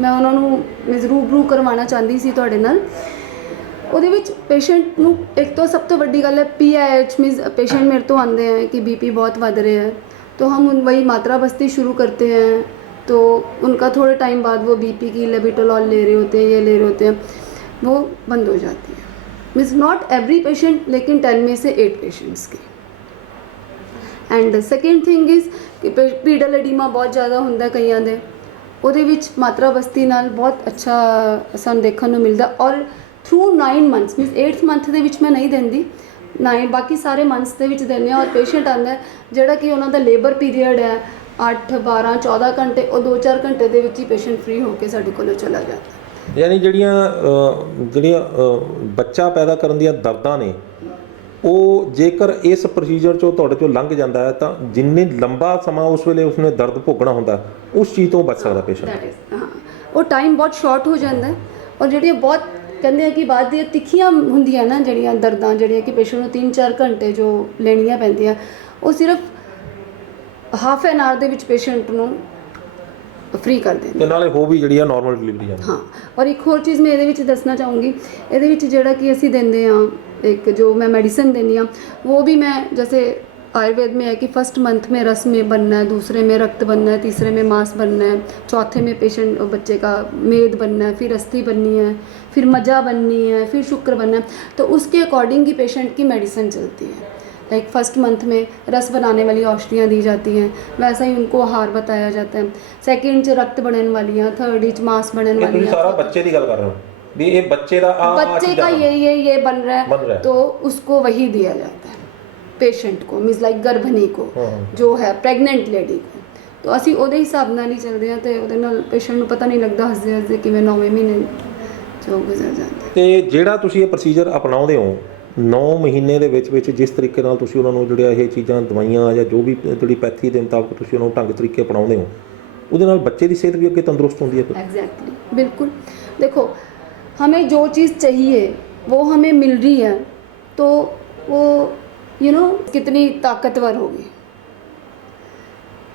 ਮੈਂ ਉਹਨਾਂ ਨੂੰ ਮੀਨਸ ਰੂਬਰੂ ਕਰਵਾਉਣਾ ਚਾਹੁੰਦੀ ਸੀ ਤੁਹਾਡੇ ਨਾਲ। ਉਹਦੇ ਵਿੱਚ ਪੇਸ਼ੈਂਟ ਨੂੰ ਇੱਕ तो सब तो बड़ी गल है PIH मीन्स पेशेंट मेरे तो आते हैं कि BP बहुत बढ़ रहे हैं, तो हम वही मात्रा बस्ती शुरू करते हैं। तो उनका थोड़े टाइम बाद वो BP की लेबिटोलॉल ले रहे होते हैं, ये ले रहे होते हैं, वो बंद हो जाती है। मीन्स नॉट एवरी पेशेंट, लेकिन 10 में से 8 पेशेंट्स की। एंड सैकेंड थिंग इज़ कि पीडल एडीमा बहुत ज़्यादा होंगे कईयां दे, ਉਹਦੇ ਵਿੱਚ ਮਾਤਰਾ ਬਸਤੀ ਨਾਲ ਬਹੁਤ ਅੱਛਾ ਸਾਨੂੰ ਦੇਖਣ ਨੂੰ ਮਿਲਦਾ। ਔਰ through 9 months means 8th month ਦੇ ਵਿੱਚ ਮੈਂ ਨਹੀਂ ਦਿੰਦੀ, 9 ਬਾਕੀ ਸਾਰੇ ਮੰਥਸ ਦੇ ਵਿੱਚ ਦਿੰਦੇ ਹਾਂ। ਔਰ ਪੇਸ਼ੈਂਟ ਆਉਂਦਾ ਹੈ ਜਿਹੜਾ ਕਿ ਉਹਨਾਂ ਦਾ ਲੇਬਰ ਪੀਰੀਅਡ ਹੈ 8 12 14 ਘੰਟੇ, ਉਹ 2-4 ਘੰਟੇ ਦੇ ਵਿੱਚ ਹੀ ਪੇਸ਼ੈਂਟ ਫ੍ਰੀ ਹੋ ਕੇ ਸਾਡੇ ਕੋਲੋਂ ਚਲਾ ਜਾਂਦਾ। ਯਾਨੀ ਜਿਹੜੀਆਂ ਬੱਚਾ ਪੈਦਾ ਕਰਨ ਦੀਆਂ ਦਰਦਾਂ ਨੇ, ਉਹ ਜੇਕਰ ਇਸ ਪ੍ਰੋਸੀਜਰ 'ਚੋਂ ਤੁਹਾਡੇ 'ਚੋਂ ਲੰਘ ਜਾਂਦਾ ਹੈ ਤਾਂ ਜਿੰਨੇ ਲੰਬਾ ਸਮਾਂ ਉਸ ਵੇਲੇ ਉਸਨੇ ਦਰਦ ਭੋਗਣਾ ਹੁੰਦਾ, ਉਸ ਚੀਜ਼ ਤੋਂ ਬਚ ਸਕਦਾ ਪੇਸ਼ੈਂਟ। ਹਾਂ, ਉਹ ਟਾਈਮ ਬਹੁਤ ਸ਼ਾਰਟ ਹੋ ਜਾਂਦਾ ਹੈ। ਔਰ ਜਿਹੜੀਆਂ ਬਹੁਤ ਕਹਿੰਦੇ ਆ ਕਿ ਬਾਅਦ ਦੀਆਂ ਤਿੱਖੀਆਂ ਹੁੰਦੀਆਂ ਨਾ ਜਿਹੜੀਆਂ ਦਰਦਾਂ, ਜਿਹੜੀਆਂ ਕਿ ਪੇਸ਼ੈਂਟ ਨੂੰ 3-4 ਘੰਟੇ ਜੋ ਲੈਣੀਆਂ ਪੈਂਦੀਆਂ, ਉਹ ਸਿਰਫ ਹਾਫ ਐਨ ਆਵਰ ਦੇ ਵਿੱਚ ਪੇਸ਼ੈਂਟ ਨੂੰ ਫ੍ਰੀ ਕਰ ਦਿੰਦੇ ਤੇ ਨਾਲੇ ਹੋ ਵੀ ਜਿਹੜੀ ਆ ਨਾਰਮਲ ਡਿਲੀਵਰੀ ਜਾਂਦੀ। ਹਾਂ, ਔਰ ਇੱਕ ਹੋਰ ਚੀਜ਼ ਮੈਂ ਇਹਦੇ ਵਿੱਚ ਦੱਸਣਾ ਚਾਹੂँਗੀ, ਇਹਦੇ ਵਿੱਚ ਜਿਹੜਾ ਕਿ ਅਸੀਂ ਦਿੰਦੇ ਹਾਂ, एक जो मैं मेडिसिन देनी हाँ, वो भी मैं जैसे आयुर्वेद में है कि फर्स्ट मंथ में रस में बनना है, दूसरे में रक्त बनना है, तीसरे में मांस बनना है, चौथे में पेशेंट बच्चे का मेद बनना है, फिर अस्थि बननी है, फिर मज्जा बननी है, फिर शुक्र बनना है। तो उसके अकॉर्डिंग ही पेशेंट की मेडिसिन चलती है। लाइक फर्स्ट मंथ में रस बनाने वाली औषधियाँ दी जाती हैं, वैसा ही उनको आहार बताया जाता है। सेकेंड च रक्त बनने वाली हैं, थर्ड च मांस बनने वाली हैं। सारा बच्चे की गल कर रहे हो भी ये बच्चे का ये बन रहा है, तो उसको वही दिया जाता है पेशेंट को, मीन्स लाइक गर्भिणी को जो है प्रेगनेंट लेडी को। तो ਅਸੀਂ ਉਹਦੇ ਹਿਸਾਬ ਨਾਲ ਹੀ ਚੱਲਦੇ ਹਾਂ ਤੇ ਉਹਦੇ ਨਾਲ ਪੇਸ਼ੈਂਟ ਨੂੰ ਪਤਾ ਨਹੀਂ ਲੱਗਦਾ ਹੱਸਦੇ ਹੱਸਦੇ ਕਿਵੇਂ 9ਵੇਂ ਮਹੀਨੇ ਜੋ ਗੁਜ਼ਰ ਜਾਂਦੇ। ਤੇ ਜਿਹੜਾ ਤੁਸੀਂ ਇਹ ਪ੍ਰੋਸੀਜਰ ਅਪਣਾਉਂਦੇ ਹੋ 9 ਮਹੀਨੇ ਦੇ ਵਿੱਚ ਜਿਸ ਤਰੀਕੇ ਨਾਲ ਤੁਸੀਂ ਉਹਨਾਂ ਨੂੰ ਜਿਹੜੀਆਂ ਇਹ ਚੀਜ਼ਾਂ ਦਵਾਈਆਂ ਜਾਂ ਜੋ ਵੀ ਜਿਹੜੀ ਪੈਥੀ ਦੇ ਮੁਤਾਬਕ ਤੁਸੀਂ ਉਹਨਾਂ ਨੂੰ ਢੰਗ ਤਰੀਕੇ ਅਪਣਾਉਂਦੇ ਹੋ, ਉਹਦੇ ਨਾਲ ਬੱਚੇ ਦੀ ਸਿਹਤ ਵੀ ਅੱਗੇ ਤੰਦਰੁਸਤ ਹੁੰਦੀ ਹੈ। एग्जैक्टली, बिल्कुल। देखो, हमें जो चीज़ चाहिए वो हमें मिल रही है, तो वो कितनी ताकतवर होगी।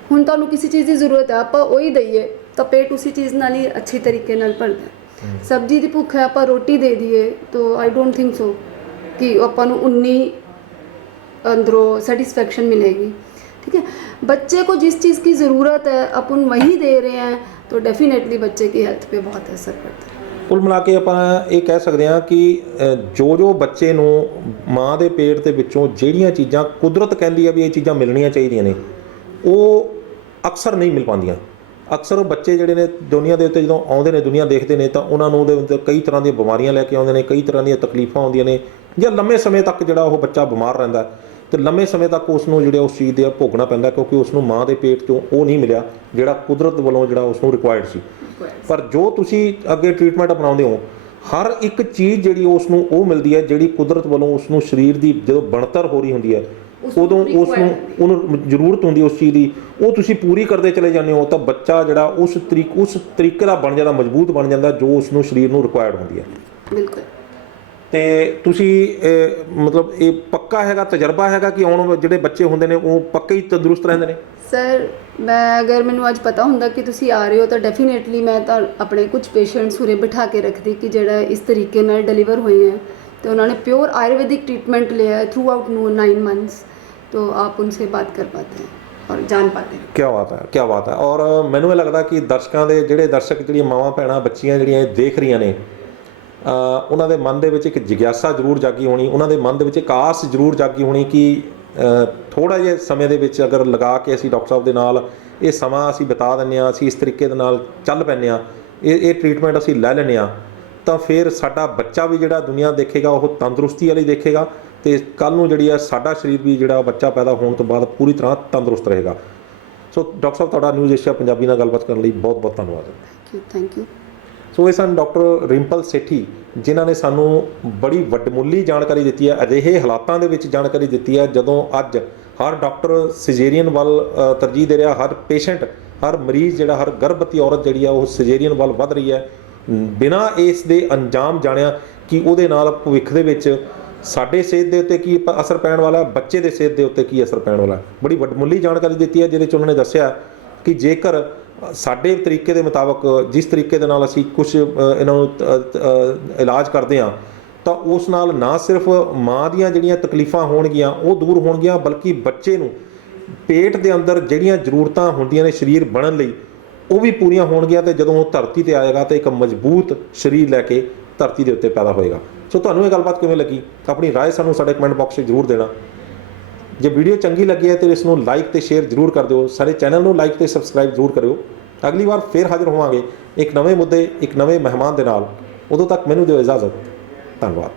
ਹੁਣ ਤੁਹਾਨੂੰ ਕਿਸੇ ਚੀਜ਼ ਦੀ ਜ਼ਰੂਰਤ ਹੈ, ਆਪਾਂ ਉਹੀ ਦਈਏ ਤਾਂ ਪੇਟ ਉਸੇ ਚੀਜ਼ ਨਾਲ ਹੀ ਅੱਛੀ ਤਰੀਕੇ ਨਾਲ ਭਰਦਾ। ਸਬਜ਼ੀ ਦੀ ਭੁੱਖ ਹੈ, ਆਪਾਂ ਰੋਟੀ ਦੇ ਦਈਏ ਤਾਂ ਆਈ ਡੋਂਟ ਥਿੰਕ ਸੋ ਕਿ ਆਪਾਂ ਨੂੰ ਉਨੀ अंदरों सेटिस्फेक्शन मिलेगी। ठीक है, बच्चे को जिस चीज़ की ज़रूरत है अपन वही दे रहे हैं, तो डेफिनेटली बच्चे की हेल्थ पे बहुत असर पड़ता है। ਕੁੱਲ ਮਿਲਾ ਕੇ ਆਪਾਂ ਇਹ ਕਹਿ ਸਕਦੇ ਹਾਂ ਕਿ ਜੋ ਬੱਚੇ ਨੂੰ ਮਾਂ ਦੇ ਪੇਟ ਦੇ ਵਿੱਚੋਂ ਜਿਹੜੀਆਂ ਚੀਜ਼ਾਂ ਕੁਦਰਤ ਕਹਿੰਦੀ ਆ ਵੀ ਇਹ ਚੀਜ਼ਾਂ ਮਿਲਣੀਆਂ ਚਾਹੀਦੀਆਂ ਨੇ, ਉਹ ਅਕਸਰ ਨਹੀਂ ਮਿਲ ਪਾਉਂਦੀਆਂ। ਅਕਸਰ ਬੱਚੇ ਜਿਹੜੇ ਨੇ ਦੁਨੀਆ ਦੇ ਉੱਤੇ ਜਦੋਂ ਆਉਂਦੇ ਨੇ, ਦੁਨੀਆ ਦੇਖਦੇ ਨੇ, ਤਾਂ ਉਹਨਾਂ ਨੂੰ ਉਹਦੇ ਵਿੱਚ ਕਈ ਤਰ੍ਹਾਂ ਦੀਆਂ ਬਿਮਾਰੀਆਂ ਲੈ ਕੇ ਆਉਂਦੇ ਨੇ, ਕਈ ਤਰ੍ਹਾਂ ਦੀਆਂ ਤਕਲੀਫਾਂ ਆਉਂਦੀਆਂ ਨੇ, ਜਾਂ ਲੰਮੇ ਸਮੇਂ ਤੱਕ ਜਿਹੜਾ ਉਹ ਬੱਚਾ ਬਿਮਾਰ ਰਹਿੰਦਾ ਤੇ ਲੰਮੇ ਸਮੇਂ ਤੱਕ ਉਸ ਨੂੰ ਜਿਹੜਾ ਉਸ ਚੀਜ਼ ਦੇ ਭੋਗਣਾ ਪੈਂਦਾ, ਕਿਉਂਕਿ ਉਸ ਨੂੰ ਮਾਂ ਦੇ ਪੇਟ ਚੋਂ ਉਹ ਨਹੀਂ ਮਿਲਿਆ ਜਿਹੜਾ ਕੁਦਰਤ ਵੱਲੋਂ ਜਿਹੜਾ ਉਸ ਨੂੰ ਰਿਕੁਆਇਰਡ ਸੀ। ਪਰ ਜੋ ਤੁਸੀਂ ਅੱਗੇ ਟ੍ਰੀਟਮੈਂਟ ਅਪਣਾਉਂਦੇ ਹੋ, ਹਰ ਇੱਕ ਚੀਜ਼ ਜਿਹੜੀ ਉਸ ਨੂੰ ਉਹ ਮਿਲਦੀ ਹੈ ਜਿਹੜੀ ਕੁਦਰਤ ਵੱਲੋਂ ਉਸ ਨੂੰ ਸਰੀਰ ਦੀ ਜਦੋਂ ਬਣਤਰ ਹੋ ਰਹੀ ਹੁੰਦੀ ਹੈ, ਉਦੋਂ ਉਹਨੂੰ ਜ਼ਰੂਰਤ ਹੁੰਦੀ ਉਸ ਚੀਜ਼ ਦੀ, ਉਹ ਤੁਸੀਂ ਪੂਰੀ ਕਰਦੇ ਚਲੇ ਜਾਂਦੇ ਹੋ, ਤਾਂ ਬੱਚਾ ਜਿਹੜਾ ਉਸ ਤਰੀਕੇ ਦਾ ਬਣ ਜਾਂਦਾ, ਮਜ਼ਬੂਤ ਬਣ ਜਾਂਦਾ ਜੋ ਉਸ ਨੂੰ ਸਰੀਰ ਨੂੰ ਰਿਕੁਆਇਰਡ ਹੁੰਦੀ ਹੈ। ਬਿਲਕੁਲ। ਤੇ ਤੁਸੀਂ ਮਤਲਬ ਇਹ ਪੱਕਾ ਹੈਗਾ, ਤਜਰਬਾ ਹੈਗਾ ਕਿ ਆਉਣ ਜਿਹੜੇ ਬੱਚੇ ਹੁੰਦੇ ਨੇ ਉਹ ਪੱਕੇ ਹੀ ਤੰਦਰੁਸਤ ਰਹਿੰਦੇ ਨੇ? ਸਰ, ਮੈਂ ਅਗਰ ਮੈਨੂੰ ਅੱਜ ਪਤਾ ਹੁੰਦਾ ਕਿ ਤੁਸੀਂ ਆ ਰਹੇ ਹੋ ਤਾਂ ਡੈਫੀਨੇਟਲੀ ਮੈਂ ਤਾਂ ਆਪਣੇ ਕੁਝ ਪੇਸ਼ੈਂਟਸ ਉਰੇ ਬਿਠਾ ਕੇ ਰੱਖਦੀ ਕਿ ਜਿਹੜਾ ਇਸ ਤਰੀਕੇ ਨਾਲ ਡਿਲੀਵਰ ਹੋਏ ਹੈ तो उन्होंने प्योर आयुर्वेदिक ट्रीटमेंट लिया है थ्रू आउट 9 मंथ्स, तो आप उनसे बात कर पाते हैं और जान पाते हैं। क्या बात है, क्या बात है। और ਮੈਨੂੰ ਇਹ ਲੱਗਦਾ ਕਿ ਦਰਸ਼ਕਾਂ ਦੇ ਜਿਹੜੇ ਦਰਸ਼ਕ ਜਿਹੜੀਆਂ ਮਾਵਾਂ ਭੈਣਾਂ ਬੱਚੀਆਂ ਜਿਹੜੀਆਂ ਇਹ ਦੇਖ ਰਹੀਆਂ ਨੇ, ਉਹਨਾਂ ਦੇ ਮਨ ਦੇ ਵਿੱਚ ਇੱਕ ਜਿਗਿਆਸਾ ਜ਼ਰੂਰ ਜਾਗੀ ਹੋਣੀ, ਉਹਨਾਂ ਦੇ ਮਨ ਦੇ ਵਿੱਚ ਇੱਕ ਆਸ ਜ਼ਰੂਰ ਜਾਗੀ ਹੋਣੀ ਕਿ ਥੋੜ੍ਹਾ ਜਿਹੇ ਸਮੇਂ ਦੇ ਵਿੱਚ ਅਗਰ ਲਗਾ ਕੇ ਅਸੀਂ ਡਾਕਟਰ ਸਾਹਿਬ ਦੇ ਨਾਲ ਇਹ ਸਮਾਂ ਅਸੀਂ ਬਿਤਾ ਦਿੰਦੇ ਹਾਂ, ਅਸੀਂ ਇਸ ਤਰੀਕੇ ਦੇ ਨਾਲ ਚੱਲ ਪੈਂਦੇ ਹਾਂ, ਇਹ ਟਰੀਟਮੈਂਟ ਅਸੀਂ ਲੈ ਲੈਂਦੇ ਹਾਂ, ਤਾਂ ਫਿਰ ਸਾਡਾ ਬੱਚਾ ਵੀ ਜਿਹੜਾ ਦੁਨੀਆ ਦੇਖੇਗਾ ਉਹ ਤੰਦਰੁਸਤੀ ਵਾਲੀ ਦੇਖੇਗਾ, ਤੇ ਕੱਲ੍ਹ ਨੂੰ ਜਿਹੜੀ ਆ ਸਾਡਾ ਸਰੀਰ ਵੀ ਜਿਹੜਾ ਬੱਚਾ ਪੈਦਾ ਹੋਣ ਤੋਂ ਬਾਅਦ ਪੂਰੀ ਤਰ੍ਹਾਂ ਤੰਦਰੁਸਤ ਰਹੇਗਾ। ਸੋ ਡਾਕਟਰ ਸਾਹਿਬ, ਤੁਹਾਡਾ ਨਿਊਜ਼ ਏਸ਼ੀਆ ਪੰਜਾਬੀ ਨਾਲ ਗੱਲਬਾਤ ਕਰਨ ਲਈ ਬਹੁਤ ਬਹੁਤ ਧੰਨਵਾਦ। Thank you. ਸੋ ਇਹ ਸਨ ਡਾਕਟਰ ਰਿੰਪਲ ਸੇਠੀ, ਜਿਨ੍ਹਾਂ ਨੇ ਸਾਨੂੰ ਬੜੀ ਵੱਡਮੁੱਲੀ ਜਾਣਕਾਰੀ ਦਿੱਤੀ ਹੈ, ਅਜਿਹੇ ਹਾਲਾਤਾਂ ਦੇ ਵਿੱਚ ਜਾਣਕਾਰੀ ਦਿੱਤੀ ਹੈ ਜਦੋਂ ਅੱਜ ਹਰ ਡਾਕਟਰ ਸਿਜੇਰੀਅਨ ਵੱਲ ਤਰਜੀਹ ਦੇ ਰਿਹਾ, ਹਰ ਪੇਸ਼ੈਂਟ, ਹਰ ਮਰੀਜ਼ ਜਿਹੜਾ, ਹਰ ਗਰਭਵਤੀ ਔਰਤ ਜਿਹੜੀ ਆ ਉਹ ਸਿਜੇਰੀਅਨ ਵੱਲ ਵੱਧ ਰਹੀ ਹੈ, ਬਿਨਾਂ ਇਸ ਦੇ ਅੰਜਾਮ ਜਾਣਿਆ ਕਿ ਉਹਦੇ ਨਾਲ ਭਵਿੱਖ ਦੇ ਵਿੱਚ ਸਾਡੇ ਸਿਹਤ ਦੇ ਉੱਤੇ ਕੀ ਅਸਰ ਪੈਣ ਵਾਲਾ, ਬੱਚੇ ਦੇ ਸਿਹਤ ਦੇ ਉੱਤੇ ਕੀ ਅਸਰ ਪੈਣ ਵਾਲਾ। ਬੜੀ ਵੱਡਮੁੱਲੀ ਜਾਣਕਾਰੀ ਦਿੱਤੀ ਹੈ, ਜਿਹਦੇ 'ਚ ਉਹਨਾਂ ਨੇ ਦੱਸਿਆ ਕਿ ਜੇਕਰ ਸਾਡੇ ਤਰੀਕੇ ਦੇ ਮੁਤਾਬਕ ਜਿਸ ਤਰੀਕੇ ਦੇ ਨਾਲ ਅਸੀਂ ਕੁਝ ਇਹਨਾਂ ਨੂੰ ਇਲਾਜ ਕਰਦੇ ਹਾਂ, ਤਾਂ ਉਸ ਨਾਲ ਨਾ ਸਿਰਫ ਮਾਂ ਦੀਆਂ ਜਿਹੜੀਆਂ ਤਕਲੀਫਾਂ ਹੋਣਗੀਆਂ ਉਹ ਦੂਰ ਹੋਣਗੀਆਂ, ਬਲਕਿ ਬੱਚੇ ਨੂੰ ਪੇਟ ਦੇ ਅੰਦਰ ਜਿਹੜੀਆਂ ਜ਼ਰੂਰਤਾਂ ਹੁੰਦੀਆਂ ਨੇ ਸਰੀਰ ਬਣਨ ਲਈ ਉਹ ਵੀ ਪੂਰੀਆਂ ਹੋਣਗੀਆਂ, ਤੇ ਜਦੋਂ ਉਹ ਧਰਤੀ 'ਤੇ ਆਏਗਾ ਤਾਂ ਇੱਕ ਮਜ਼ਬੂਤ ਸਰੀਰ ਲੈ ਕੇ ਧਰਤੀ ਦੇ ਉੱਤੇ ਪੈਦਾ ਹੋਏਗਾ। ਸੋ ਤੁਹਾਨੂੰ ਇਹ ਗੱਲਬਾਤ ਕਿਵੇਂ ਲੱਗੀ, ਆਪਣੀ ਰਾਏ ਸਾਨੂੰ ਸਾਡੇ ਕਮੈਂਟ ਬਾਕਸ 'ਚ ਜ਼ਰੂਰ ਦੇਣਾ। ਜੇ ਵੀਡੀਓ ਚੰਗੀ ਲੱਗੀ ਹੈ ਤਾਂ ਇਸ ਨੂੰ ਲਾਈਕ ਤੇ ਸ਼ੇਅਰ ਜ਼ਰੂਰ ਕਰ ਦਿਓ, ਸਾਡੇ ਚੈਨਲ ਨੂੰ ਲਾਈਕ ਤੇ ਸਬਸਕ੍ਰਾਈਬ ਜ਼ਰੂਰ ਕਰਿਓ। ਅਗਲੀ ਵਾਰ ਫਿਰ ਹਾਜ਼ਰ ਹੋਵਾਂਗੇ ਇੱਕ ਨਵੇਂ ਮੁੱਦੇ, ਇੱਕ ਨਵੇਂ ਮਹਿਮਾਨ ਦੇ ਨਾਲ। ਉਦੋਂ ਤੱਕ ਮੈਨੂੰ ਦਿਓ ਇਜਾਜ਼ਤ। ਧੰਨਵਾਦ।